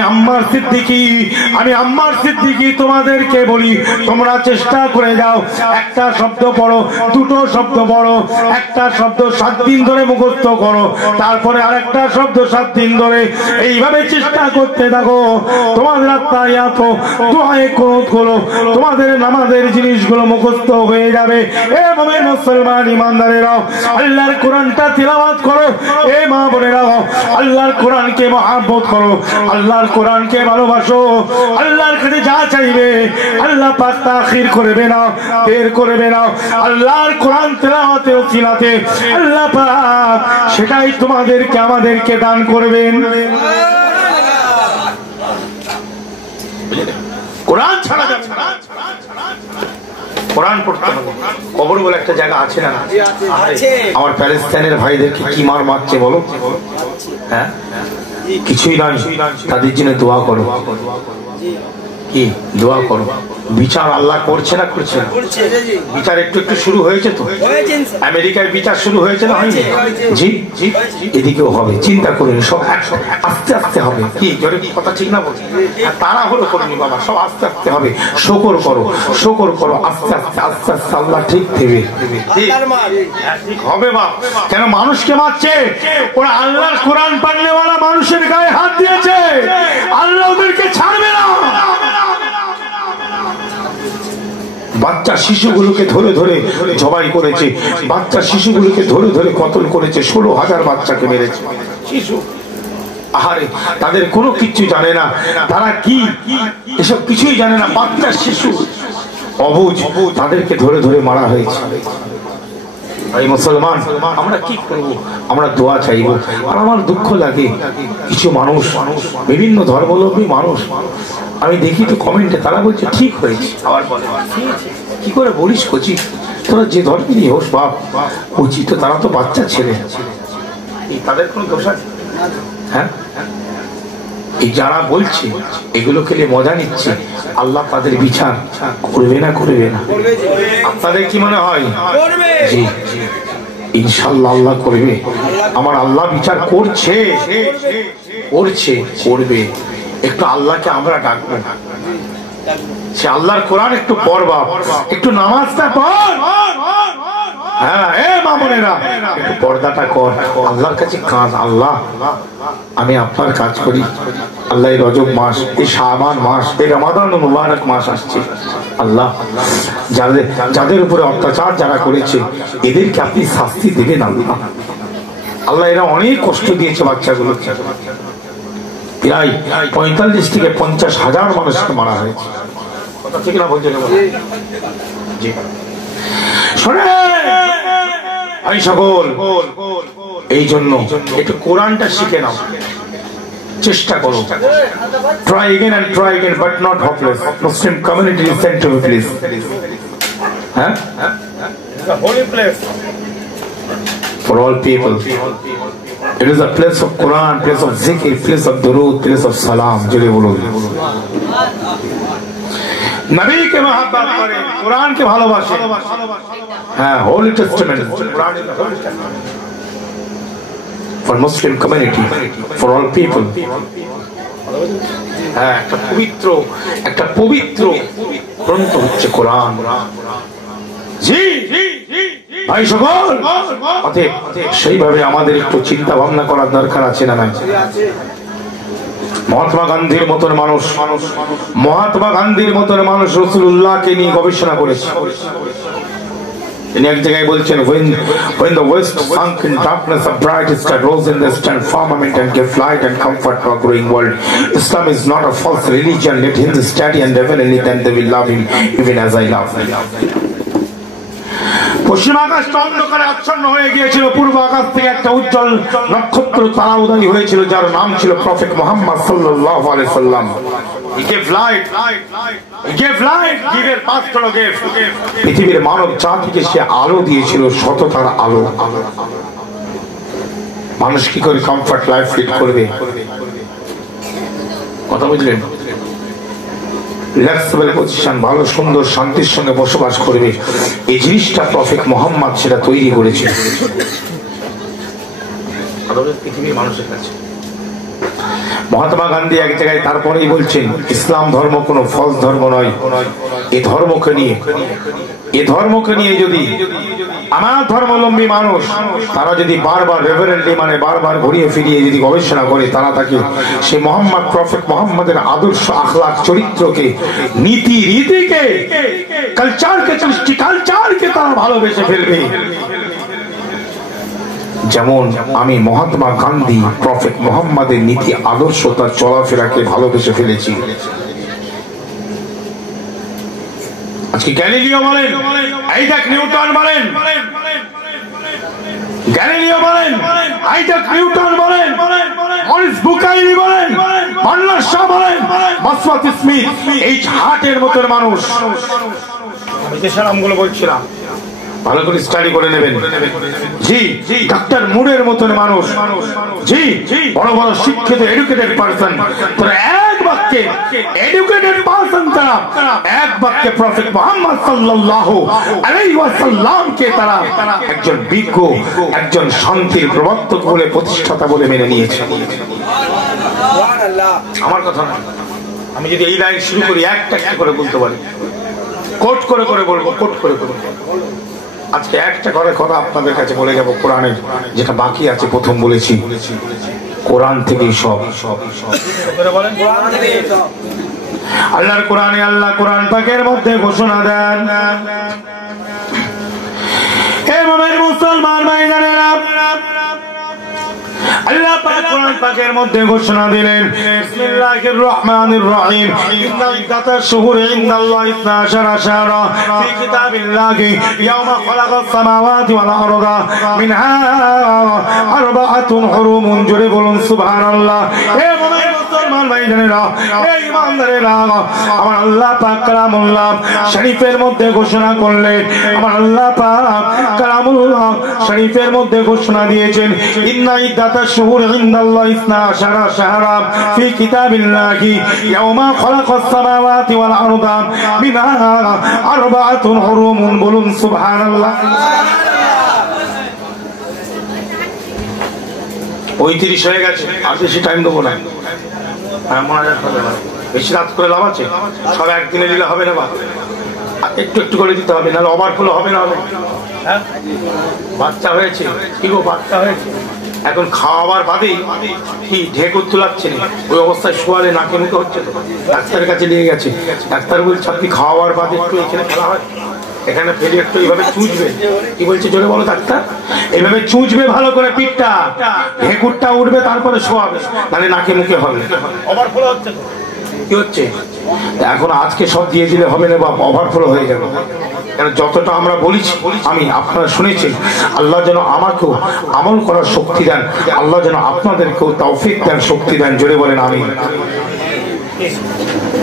আম্মার সিদ্দিকী তোমাদেরকে বলি, তোমরা চেষ্টা করে যাও, একটা শব্দ পড়ো, দুটো শব্দ পড়ো, একটা শব্দ 7 দিন ধরে মুখস্থ করো, তারপরে আরেকটা শব্দ 7 দিন ধরে, এইভাবে চেষ্টা করতে থাকো। তোমাদের আত্তাহিয়াত, দোয়ায়ে কুনুত গুলো, তোমাদের নামাজের জিনিসগুলো মুখস্থ হয়ে যাবে। এ মুমিন মুসলমান ইমানদারেরা, আল্লাহর কোরআনটা তিলাওয়াত করো। এ মা বোনেরা, আল্লাহর কোরআনকে মহব্বত করো, আল্লাহর কোরআনকে ভালোবাসো। আল্লাহর কাছে যা চাইবে আল্লাহ পাক তাখির করবে না, বের করবে না। আল্লাহর কোরআন তেলাওয়াতে ও তিলাতে আল্লাহ পাক সেটাই তোমাদেরকে আমাদেরকে দান করবেন। কোরআন ছাড়া যাবে না, কোরআন পড়তে হবে। কবর বলে একটা জায়গা আছে না? আমার প্যালেস্তাইনের ভাইদেরকে কি মার মারছে বলো? হ্যাঁ, কিছুই নয়, তাদের জন্য দোয়া করো। কি দোয়া করো। বিচার আল্লাহ করছে না করছে না? বিচার একটু একটু শুরু হয়েছে তো। আমেরিকায় বিচার শুরু হয়েছে না হয়নি? জি জি, এদিকেও হবে, চিন্তা করুন, সব আস্তে আস্তে হবে। কি জোরে কথা ঠিক না বলছি? তারা হলো করুন বাবা, সব আস্তে আস্তে হবে। শকর করো, শকর করো, আস্তে আস্তে আস্তে আস্তে আল্লাহ ঠিক দেবে, ঠিক হবে বাপ। কেন মানুষকে মারছে? ওরা আল্লাহর কোরআন পাগলেওয়ালা মানুষের গায়ে হাত দিয়েছে, আল্লাহ ওদেরকে ছাড়বে না। বাচ্চা শিশুগুলোকে ধরে ধরে জবাই করেছে, বাচ্চা শিশুগুলোকে ধরে ধরে কতল করেছে, 16,000 বাচ্চাকে মেরেছে শিশু। আহারে, তাদের কোনো কিছু জানে না, তারা কি এসব কিছুই জানে না। বাচ্চা শিশু অবুঝ, তাদেরকে ধরে ধরে মারা হয়েছে। এই মুসলমান আমরা কি করব? আমরা দোয়া চাইব। আর আমার দুঃখ লাগে, কিছু মানুষ, বিভিন্ন ধর্মাবলম্বী মানুষ, আমি দেখি তো কমেন্টে তারা বলছে ঠিক হয়েছে, আবার বলে কি করে বলিস কচি, তোরা যে ধর্মেরই হোস বাপ, উচিত তো, তারা তো বাচ্চা ছেলে, তাদের কোনো দোষ আছে? হ্যাঁ, এই যারা বলছে এগুলো খেলে মজা নিচ্ছে, আল্লাহ তাদের বিচার করবে না করবে না? আপনাদের কি মনে হয়? জি ইনশাল্লাহ আল্লাহ করবে। আমার আল্লাহ বিচার করছে, করছে, করবে। একটু আল্লাহকে আমরা ডাকবো, সে আল্লাহর কোরআন একটু পড়বা, একটু নামাজটা পড়। হ্যাঁ এ মামুনেরা, একটু পর্দাটা কর, আল্লাহর কাছে কাজ। আল্লাহ আমি আপনার কাজ করি, আল্লাহ এই রজব মাস, এই শাবান মাস, এই রমাদান মুবারক মাস আসছে, আল্লাহ যাদের উপরে অত্যাচার যারা করেছে এদেরকে আপনি শাস্তি দেবেন আল্লাহ। আল্লাহ এরা অনেক কষ্ট দিয়েছে বাচ্চাগুলোকে, প্রায় 45 থেকে 50,000 মানুষকে মারা হয়েছে। কথা ঠিক না বলছে? এই সকল, এই জন্য একটু কোরআনটা শিখে নাও, চেষ্টা করো। Try again and try again, but not hopeless. Muslim community, listen to me please. Huh? It's a holy place for all people. It is a place of Quran, place of zikr, place of durood, place of salam. জোরে বলুন। নবীকে মহব্বত করে, কোরআনকে ভালোবাসে। হ্যাঁ, holy testament, Quran is the holy testament for Muslim community, for all people. হ্যাঁ, একটা পবিত্র গ্রন্থ হচ্ছে কোরআন। জি ভাই সকল, অতএব সেইভাবে আমাদের একটু চিন্তা ভাবনা করার দরকার আছে না নাই? মহাত্মা গান্ধীর মতন মানুষ, মহাত্মা গান্ধীর মতন মানুষ রাসূলুল্লাহকে নিয়ে গবেষণা করেছে। তিনি এক জায়গায় বলছেন, when the west sunk in darkness, a bright star rose in the eastern firmament and gave light and comfort to a growing world. Islam is not a false religion. Let him study and revel in it, and they will love him even as I love him. পশ্চিম আকাশটা অন্ধকারে আচ্ছন্ন হয়ে গিয়েছিল, পূর্ব আকাশ থেকে একটা উজ্জ্বল নক্ষত্র তারা উদয় হয়েছিল, যার নাম ছিল প্রফেট মুহাম্মদ সাল্লাল্লাহু আলাইহি সাল্লাম। He gave light. He gave light. Giver passed on a gift. পৃথিবীর মানব জাতিকে সে আলো দিয়েছিল, সততার আলো। মানুষ কি করে কমফর্ট লাইফ লিড করবে? কথা বুঝলেন? রিল্যাক্সেবল পজিশন, ভালো সুন্দর শান্তির সঙ্গে বসবাস করবে, এই জিনিসটা প্রফেট মুহাম্মদ সেটা তৈরি করেছে পৃথিবীর মানুষের কাছে। মহাত্মা গান্ধী এক জায়গায় তারপরেই বলছেন, ইসলাম ধর্ম কোন ফলস ধর্ম নয়। এই ধর্মকে নিয়ে যদি আমার ধর্মাবলম্বী মানুষ তারা যদি বারবার রেভারেন্টলি, মানে বারবার ঘুরিয়ে ফিরিয়ে যদি গবেষণা করে, তারা তাকে সে মোহাম্মদ, প্রফেট মোহাম্মদের আদর্শ, আখলাক, চরিত্রকে, নীতি রীতিকে, কালচারকে তারা ভালোবেসে ফেলবে। যেমন আমি মহাত্মা গান্ধী প্রফেট মুহাম্মদের নীতি আদর্শ, তার চলাফেরাকে ভালোবেসে ফেলেছি। আজকে গ্যালিলিও বলেন, আইজাক নিউটন বলেন, গ্যালিলিও বলেন, আইজাক নিউটন বলেন, মরিস বুকাইলি বলেন, মান্নার শাহ বলেন, মাসওয়াত স্মিথ, এই হার্টের মতন মানুষ, আমি যে নামগুলো বলছিলাম ভালো করে স্টাডি করে নেবেন। জি ডাক্তার মুরের মতন মানুষ, জি বড় বড় শিক্ষিত এডুকেটেড পারসন, তারা একবার বাক্যে এডুকেটেড পারসন তারা, এক বাক্যে প্রফেট মুহাম্মদ সাল্লাল্লাহু আলাইহি ওয়াসাল্লামকে তারা একজন বিজ্ঞ, একজন শান্তির প্রবর্তক বলে, প্রতিষ্ঠাতা বলে মেনে নিয়েছে। আমার কথা না, আমি যদি এই লাইন শুরু করি একটা একটা করে বলতে পারি, কোট করে করে বলবো, কোট করে করে। আজকে একটা করে কথা আপনাদের কাছে বলে যাব কোরআনের, যেটা বাকি আছে। প্রথম বলেছি কোরআন থেকেই সব। আল্লাহর কোরআনে, আল্লাহ কোরআন পাকের মধ্যে ঘোষণা দেন, হে মুমিন মুসলমান ভাইজানেরা, আল্লাহ পাক কোরআন পাকের মধ্যে ঘোষণা দিলেন, বিসমিল্লাহির রহমানির রহিম, ইন্না ইদ্দাতাশ শুহুরি ইনদাল্লাহি 12 শাহরা ফি কিতাবিল্লাহি ইয়াওমা খালাকাস সামাওয়াতি ওয়াল আরদা মিনহা আরবাআতুন হুরুমুন। জোরে বলুন সুবহানাল্লাহ। হে মুমিন মুসলমান ভাইজানেরা, হে ঈমানদারেরা, আমার আল্লাহ পাক কালামুল্লাহ শরীফের মধ্যে ঘোষণা করলেন, আমার আল্লাহ পাক কালামুল্লাহ শরীফের মধ্যে ঘোষণা দিয়েছেন, ইন্না ইদ্দাতাশ শুহুরি ইনদাল্লাহি 12 শাহরা ফি কিতাবিল্লাহি ইয়াওমা খালাকাস সামাওয়াতি ওয়াল আরদা মিনহা আরবাআতুন হুরুমুন। বলুন সুবহানাল্লাহ। 35 হয়ে গেছে, আর বেশি টাইম দেবো না। বেশি রাত করে লাভ আছে? সব একদিনে দিলে হবে না, একটু একটু করে দিতে হবে, নাহলে ওভারফ্লো হবে না। হ্যাঁ, বাচ্চা হয়েছে কি গো, বাচ্চা হয়েছে, এখন খাওয়াবার বাদেই কি ঢেকুর তুলাচ্ছে না, ওই অবস্থায় শোয়ালে নাকে মুখে হচ্ছে তো, ডাক্তারের কাছে নিয়ে গেছে। ডাক্তার বলছে আপনি খাওয়াবার বাদে একটু এখানে খেলা হয়, এখানে ফেলে একটু এইভাবে চুঁচবে। কি বলছে জোরে বলো ডাক্তার? এইভাবে চুঁচবে ভালো করে পিঠটা, ঢেকুরটা উঠবে, তারপরে শোয়াবে, নাহলে নাকে মুখে হবে। ওভারফ্লো হচ্ছে তো, কি হচ্ছে এখন? আজকে সব দিয়ে দিলে হবে না বাপ, ওভারফ্লো হয়ে যাবে। কারণ যতটা আমরা বলেছি, আমি আপনারা শুনেছেন, আল্লাহ যেন আমাকেও আমল করার শক্তি দেন, আল্লাহ যেন আপনাদেরকেও তৌফিক দেন, শক্তি দেন। জোরে বলেন আমিন।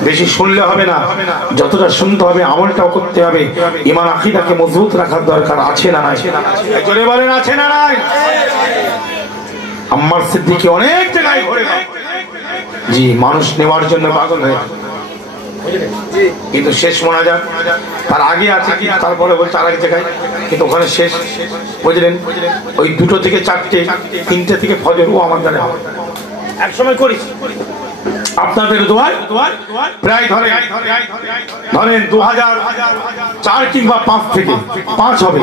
বেশি শুনলে হবে না, যতটা শুনতে হবে আমলটাও করতে হবে। ঈমান আকীদাকে মজবুত রাখার দরকার আছে না নাই? জোরে বলেন আছে না নাই? আম্মার সিদ্দিকী অনেক জায়গায় ঘুরে গেল, জি, মানুষ নেওয়ার জন্য পাগল হয়ে, কিন্তু শেষ মোনাজাত তার আগে আছে কি, তারপরে বলছে আরেক জায়গায়, কিন্তু ওখানে শেষ। বুঝলেন? ওই 2টো থেকে 4টে, 3টে থেকে ফজর, ও আমার দ্বারা এক সময় করিস। আপনাদের দোয়ায় প্রায় ধরেন 2004 কিংবা 5 থেকে 5 হবে,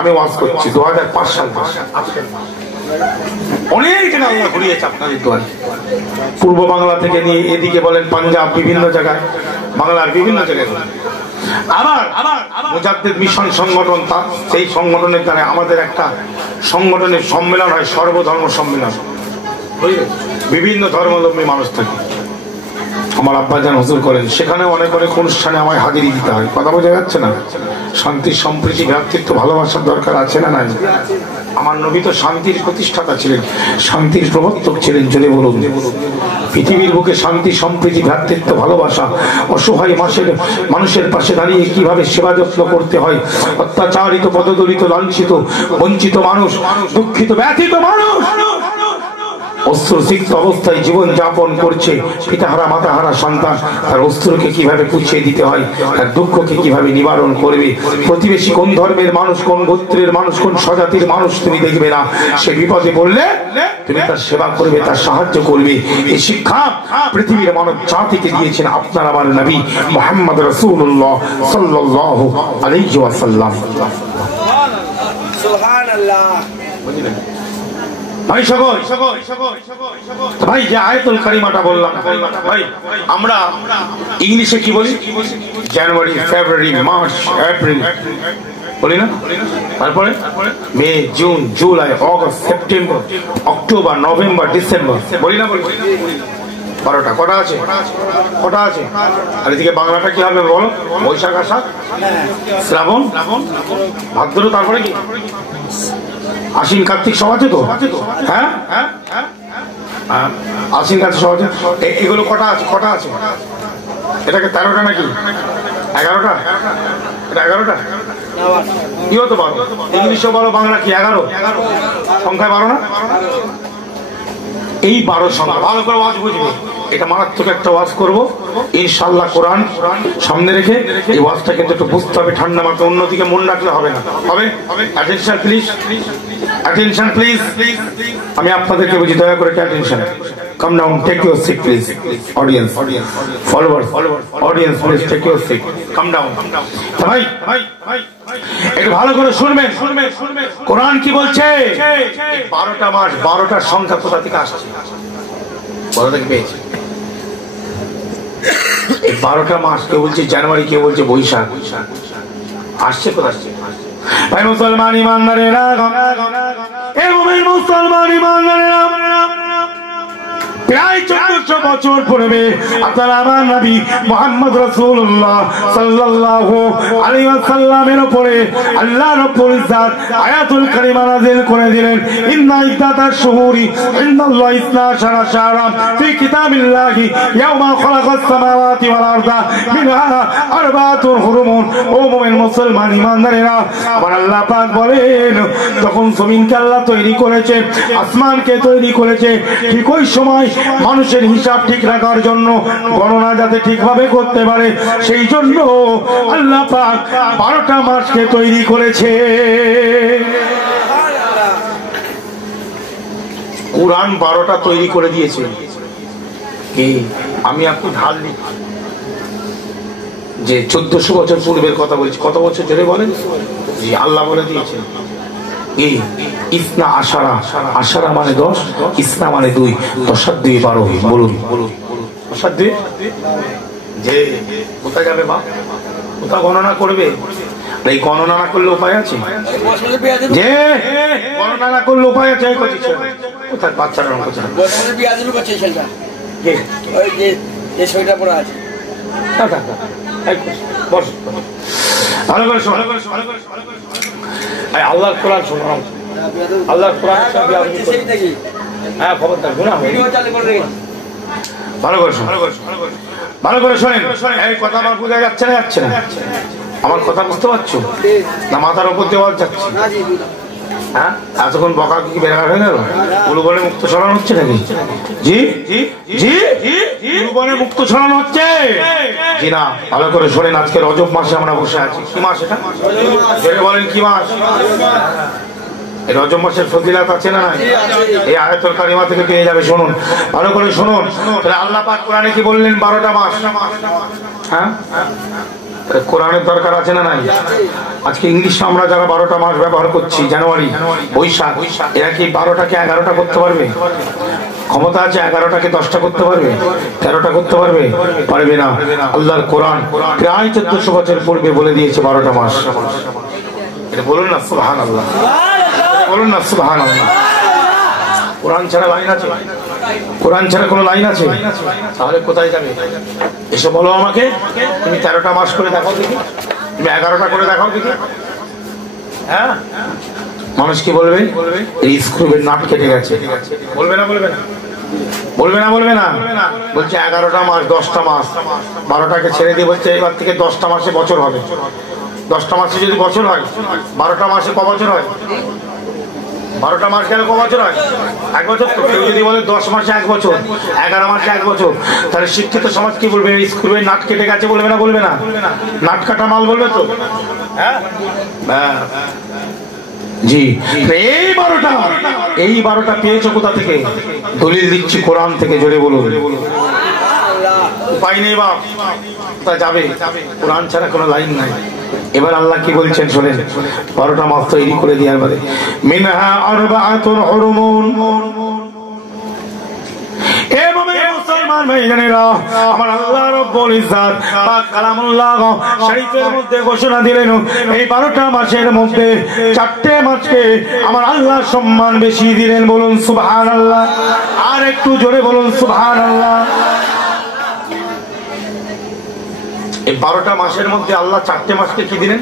আমি ওয়াজ করছি 2005 সাল। অনেক জায়গায় আল্লাহ ঘুরিয়েছে আপনাদের দোয়ায়, পূর্ব বাংলা থেকে নিয়ে এদিকে বলেন পাঞ্জাব, বিভিন্ন জায়গায়, বাংলার বিভিন্ন জায়গায়। আবার মুজাদ্দিদ মিশন সংগঠন, সেই সংগঠনের দ্বারা আমাদের একটা সংগঠনের সম্মেলন হয়, সর্বধর্ম সম্মেলন। বিভিন্ন ধর্মাবলম্বী মানুষ থাকে, আমার আব্বাজান হুজুর করেন, সেখানে অনেক অনেক অনুষ্ঠানে আমায় হাজিরি দিতে হয়। কথা বোঝা যাচ্ছে না? শান্তি, সম্প্রীতি, ভ্রাতৃত্ব, ভালোবাসার দরকার আছে না নাই? আমার নবী তো শান্তির প্রতিষ্ঠাতা ছিলেন, শান্তির প্রবর্তক ছিলেন। জোরে বলুন। পৃথিবীর বুকে শান্তি, সম্প্রীতি, ভ্রাতৃত্ব, ভালোবাসা, অসহায় মানুষের পাশে দাঁড়িয়ে কিভাবে সেবা যত্ন করতে হয়, অত্যাচারিত, পদদলিত, লাঞ্ছিত, বঞ্চিত মানুষ, দুঃখিত, ব্যথিত মানুষ অস্ত্রসিক্ত অবস্থায় জীবন যাপন করছে, পিতাহারা মাতাহারা সন্তান, তার অস্ত্রকে কিভাবে পুছিয়ে দিতে হয়, তার দুঃখকে কিভাবে নিবারণ করবে, প্রতিবেশী কোন ধর্মের মানুষ, কোন গোত্রের মানুষ, কোন স্বজাতির মানুষ তুমি দেখবে না, সে বিপদে পড়লে তুমি তার সেবা করবে, তার সাহায্য করবে। এই শিক্ষা পৃথিবীর মানব জাতিকে দিয়েছেন আপনার আমার নবী মুহাম্মদ রাসূলুল্লাহ সাল্লাল্লাহু আলাইহি ওয়াসাল্লাম। সুবহানাল্লাহ। ভাই সকল, ভাই যে আয়াতুল কারিমাটা বললাম, ভাই আমরা ইংলিশে কি বলি? জানুয়ারি, ফেব্রুয়ারি, মার্চ, এপ্রিল বলি না? তারপরে May, June, July, August, September, October, November, December বলি না? বলি 12টা। কটা আছে? কটা আছে? আর এদিকে বাংলাটা কি হবে বলো? বৈশাখ, আষাঢ়, শ্রাবণ, ভাদ্র, তারপরে কি আশ্বিন, কার্তিক, সব আছে তো? হ্যাঁ, আশ্বিন, কার্তিক সব আছে। এগুলো কটা আছে? কটা আছে? এটাকে 13টা নাকি 11টা? এটা 11টা। কি হতো 12? ইংলিশও বলো, বাংলা কি 11? সংখ্যায় 12 না? এই 12 সংখ্যা ভালো করে আওয়াজ বুঝবে। এটা মারাত্মক একটা ওয়াজ করবো ইনশাআল্লাহ। কোরআন সামনে রেখে এই ওয়াজটা কিন্তু একটু বুঝতে হবে ঠান্ডা মাথায়, অন্যদিকে মন রাখলে হবে না। হবে? Attention please, attention please. আমি আপনাদেরকে বুঝি, দয়া করে attention. Come down, take your seat please. Audience, followers, audience please take your seat. Come down. ভাই একটু ভালো করে শুনবেন, কোরআন কি বলছে? 12টা মাস, 12টার সংখ্যা কোথা থেকে আসছে? কোথা থেকে পেয়েছে? 12টা মাস, কেউ বলছে জানুয়ারি, কেউ বলছে বৈশাখ। আসছে কোথা আসছে? ভাই মুসলমান ইমানদারেরা, মুসলমান ইমানদারেরা, প্রায় 1400 বছর পূর্বে আপনার আমার নবী মুহাম্মদ রাসূলুল্লাহ সাল্লাল্লাহু আলাইহি ওয়াসাল্লামের উপরে আল্লাহ রাব্বুল ইজ্জাত আয়াতুল কারিমা নাযিল করে দিলেন। ইন্না ইদ্দাতাশ শুহুরি ইনদাল্লাহি 12 শাহরান ফি কিতাবিল্লাহি ইয়াওমা খালাকাস সামাওয়াতি ওয়াল আরদা মিনহা আরবাতুন হুরুমুন। ও মুমিন মুসলমান ইমানদারেরা, আমার আল্লাহ পাক বলেন, যখন জমিনকে আল্লাহ তৈরি করেছে, আসমানকে তৈরি করেছে, ঠিক ওই সময় মানুষের হিসাব ঠিক রাখার জন্য, গণনা যাতে ঠিকভাবে করতে পারে, সেই জন্য আল্লাহ পাক 12টা মাসকে তৈরি করেছে। কোরআন 12টা তৈরি করে দিয়েছে। আমি আপনি ঢাল নি যে 1400 বছর পূর্বের কথা বলছি। কত বছর ধরে বলেন? জি, আল্লাহ বলে দিয়েছেন ইসনা আশারা, আশারা মানে 10, ইসনা মানে 2, 10 আর 2 12। বলুন 10 আর 2 যে কোথায় যাবে মা? কোথা গণনা করবে? এই গণনা না করলে উপায় আছে? যে গণনা না করলে উপায় আছে? কোথায় বাচ্চারা কোথায় ওই যে ছয়টা পড়া আছে। বস, ভালো করে শোনো, আল্লাহর কোরআন শোনো, আল্লাহর কোরআন। হ্যাঁ, খবরদার গুনাহ হবে। ভালো করে শোনো, ভালো করে শোনেন। এই কথা আমার বোঝা যাচ্ছে না? যাচ্ছে না? আমার কথা বুঝতে পারছো না? মাথার উপর দিয়ে যাচ্ছে? হ্যাঁ, এতক্ষণ বকা কি বেড়া হয়ে গেল? উলুবনে মুক্ত ছড়ানো হচ্ছে নাকি? জি জি জি, উলুবনে মুক্ত ছড়ানো হচ্ছে? জি না, ভালো করে শোনেন। আজকে রজব মাসে আমরা বসে আছি। কি মাস এটা? বলেন কি মাস? রজব মাসের ফজিলত আছে না? এই আয়াতুল কারিমা থেকে পেয়ে যাবে। শুনুন, ভালো করে শুনুন। আল্লাহ পাক কোরআনে কি বললেন? 12টা মাস। হ্যাঁ, কোরআনের দরকার আছে না নাই? আজকে ইংলিশে আমরা যারা 12টা মাস ব্যবহার করছি, জানুয়ারি, বৈশাখ, এরা কি 12টাকে 11টা করতে পারবে? ক্ষমতা আছে 11টাকে 10টা করতে পারবে? 13টা করতে পারবে? পারবে না। আল্লাহর কোরআন প্রায় 1400 বছর পূর্বে বলে দিয়েছে 12টা মাস। এটা বলুন না সুবহানাল্লাহ, বলুন না সুবহানাল্লাহ। কোরআন ছাড়া লাইন আছে? কোরআন ছাড়া কোনো লাইন আছে? তাহলে কোথায় যাবে? এসে বলো আমাকে, তুমি 13টা মাস করে দেখাও দেখি, তুমি 11টা করে দেখাও দেখি। হ্যাঁ, মানুষ কি বলবে? এই স্ক্রুবের নাট কেটে গেছে। বলবে না? বলবে না? বলবে না? বলবে না? বলছে 11টা মাস, 10টা মাস, 12টাকে ছেড়ে দিয়ে বলছে এবার থেকে 10টা মাসে বছর হবে। 10টা মাসে যদি বছর হয়, 12টা মাসে ক বছর হয়? 12টা মাস গেলে ক বছর হয়? 1 বছর তো। কেউ যদি বলে 10 মাসে 1 বছর, 11 মাসে 1 বছর, তাহলে শিক্ষিত সমাজ কি বলবে? স্ক্রুবের নাট কেটে গেছে বলবে না? বলবে না? নাট কাটা মাল বলবে তো? হ্যাঁ, জি। এই 12টা পেয়েছো কোথা থেকে? দলিল দিচ্ছি কোরআন থেকে। জোরে বলুন। উপায় নেই বাপ, কোথায় যাবে? কোরআন ছাড়া কোনো লাইন নাই। এবার আল্লাহ কি বলছেন শোনেন। 12টা মাস তৈরি করে দেওয়ার পরে মিনহা আরবাআতুন হুরুমুন। এ মুমিন মুসলমান ভাইজানেরা, আমার আল্লাহ রাব্বুল ইজ্জাত পাক কালামুল্লাহ শরীফের মধ্যে ঘোষণা দিলেন, এই 12টা মাসের মধ্যে 4টে মাসকে আমার আল্লাহ সম্মান বেশি দিলেন। বলুন সুবহানাল্লাহ। আর একটু জোরে বলুন সুবহানাল্লাহ। এই 12টা মাসের মধ্যে আল্লাহ 4টে মাসকে কি দিলেন?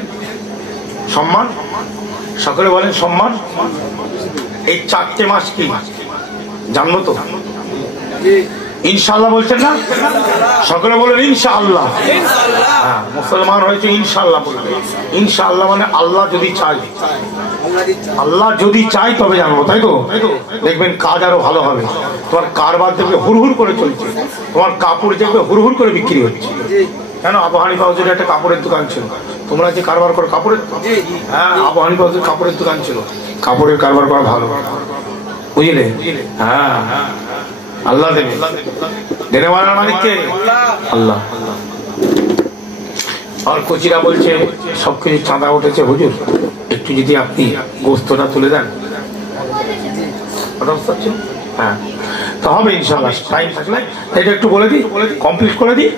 সম্মান। সকলে বলেন সম্মান। এই 4টে মাস কি জানবো তো? ইনশাআল্লাহ বলছেন না? সকলে বলেন ইনশাআল্লাহ। হ্যাঁ, মুসলমান হয়েছে ইনশাআল্লাহ বলবে। ইনশাআল্লাহ মানে আল্লাহ যদি চায়। আল্লাহ যদি চাই তবে জানবো, তাই তো? দেখবেন কাজ আরো ভালো হবে। তোমার কারবার দেখবে হুড়হুড় করে চলছে, তোমার কাপড় দেখবে হুড়হুড় করে বিক্রি হচ্ছে। কেন? আবু হানিফা হুজুরের একটা কাপড়ের দোকান ছিল। তোমরা যে কারবার করো কাপড়ের, হ্যাঁ, আবু হানিফা হুজুরের কাপড়ের দোকান ছিল। কাপড়ের কারবার করা ভালো, বুঝলে? হ্যাঁ, আল্লাহ দেবে, দেনেওয়ালার মালিক কে? আল্লাহ। আর কোচিরা বলছে সবকিছু চাঁদা উঠেছে হুজুর, একটু যদি আপনি গোস্তটা তুলে দেন। হ্যাঁ, তো হবে ইনশাআল্লাহ, টাইম থাকলে এটা একটু বলে দিই, কমপ্লিট করে দিই।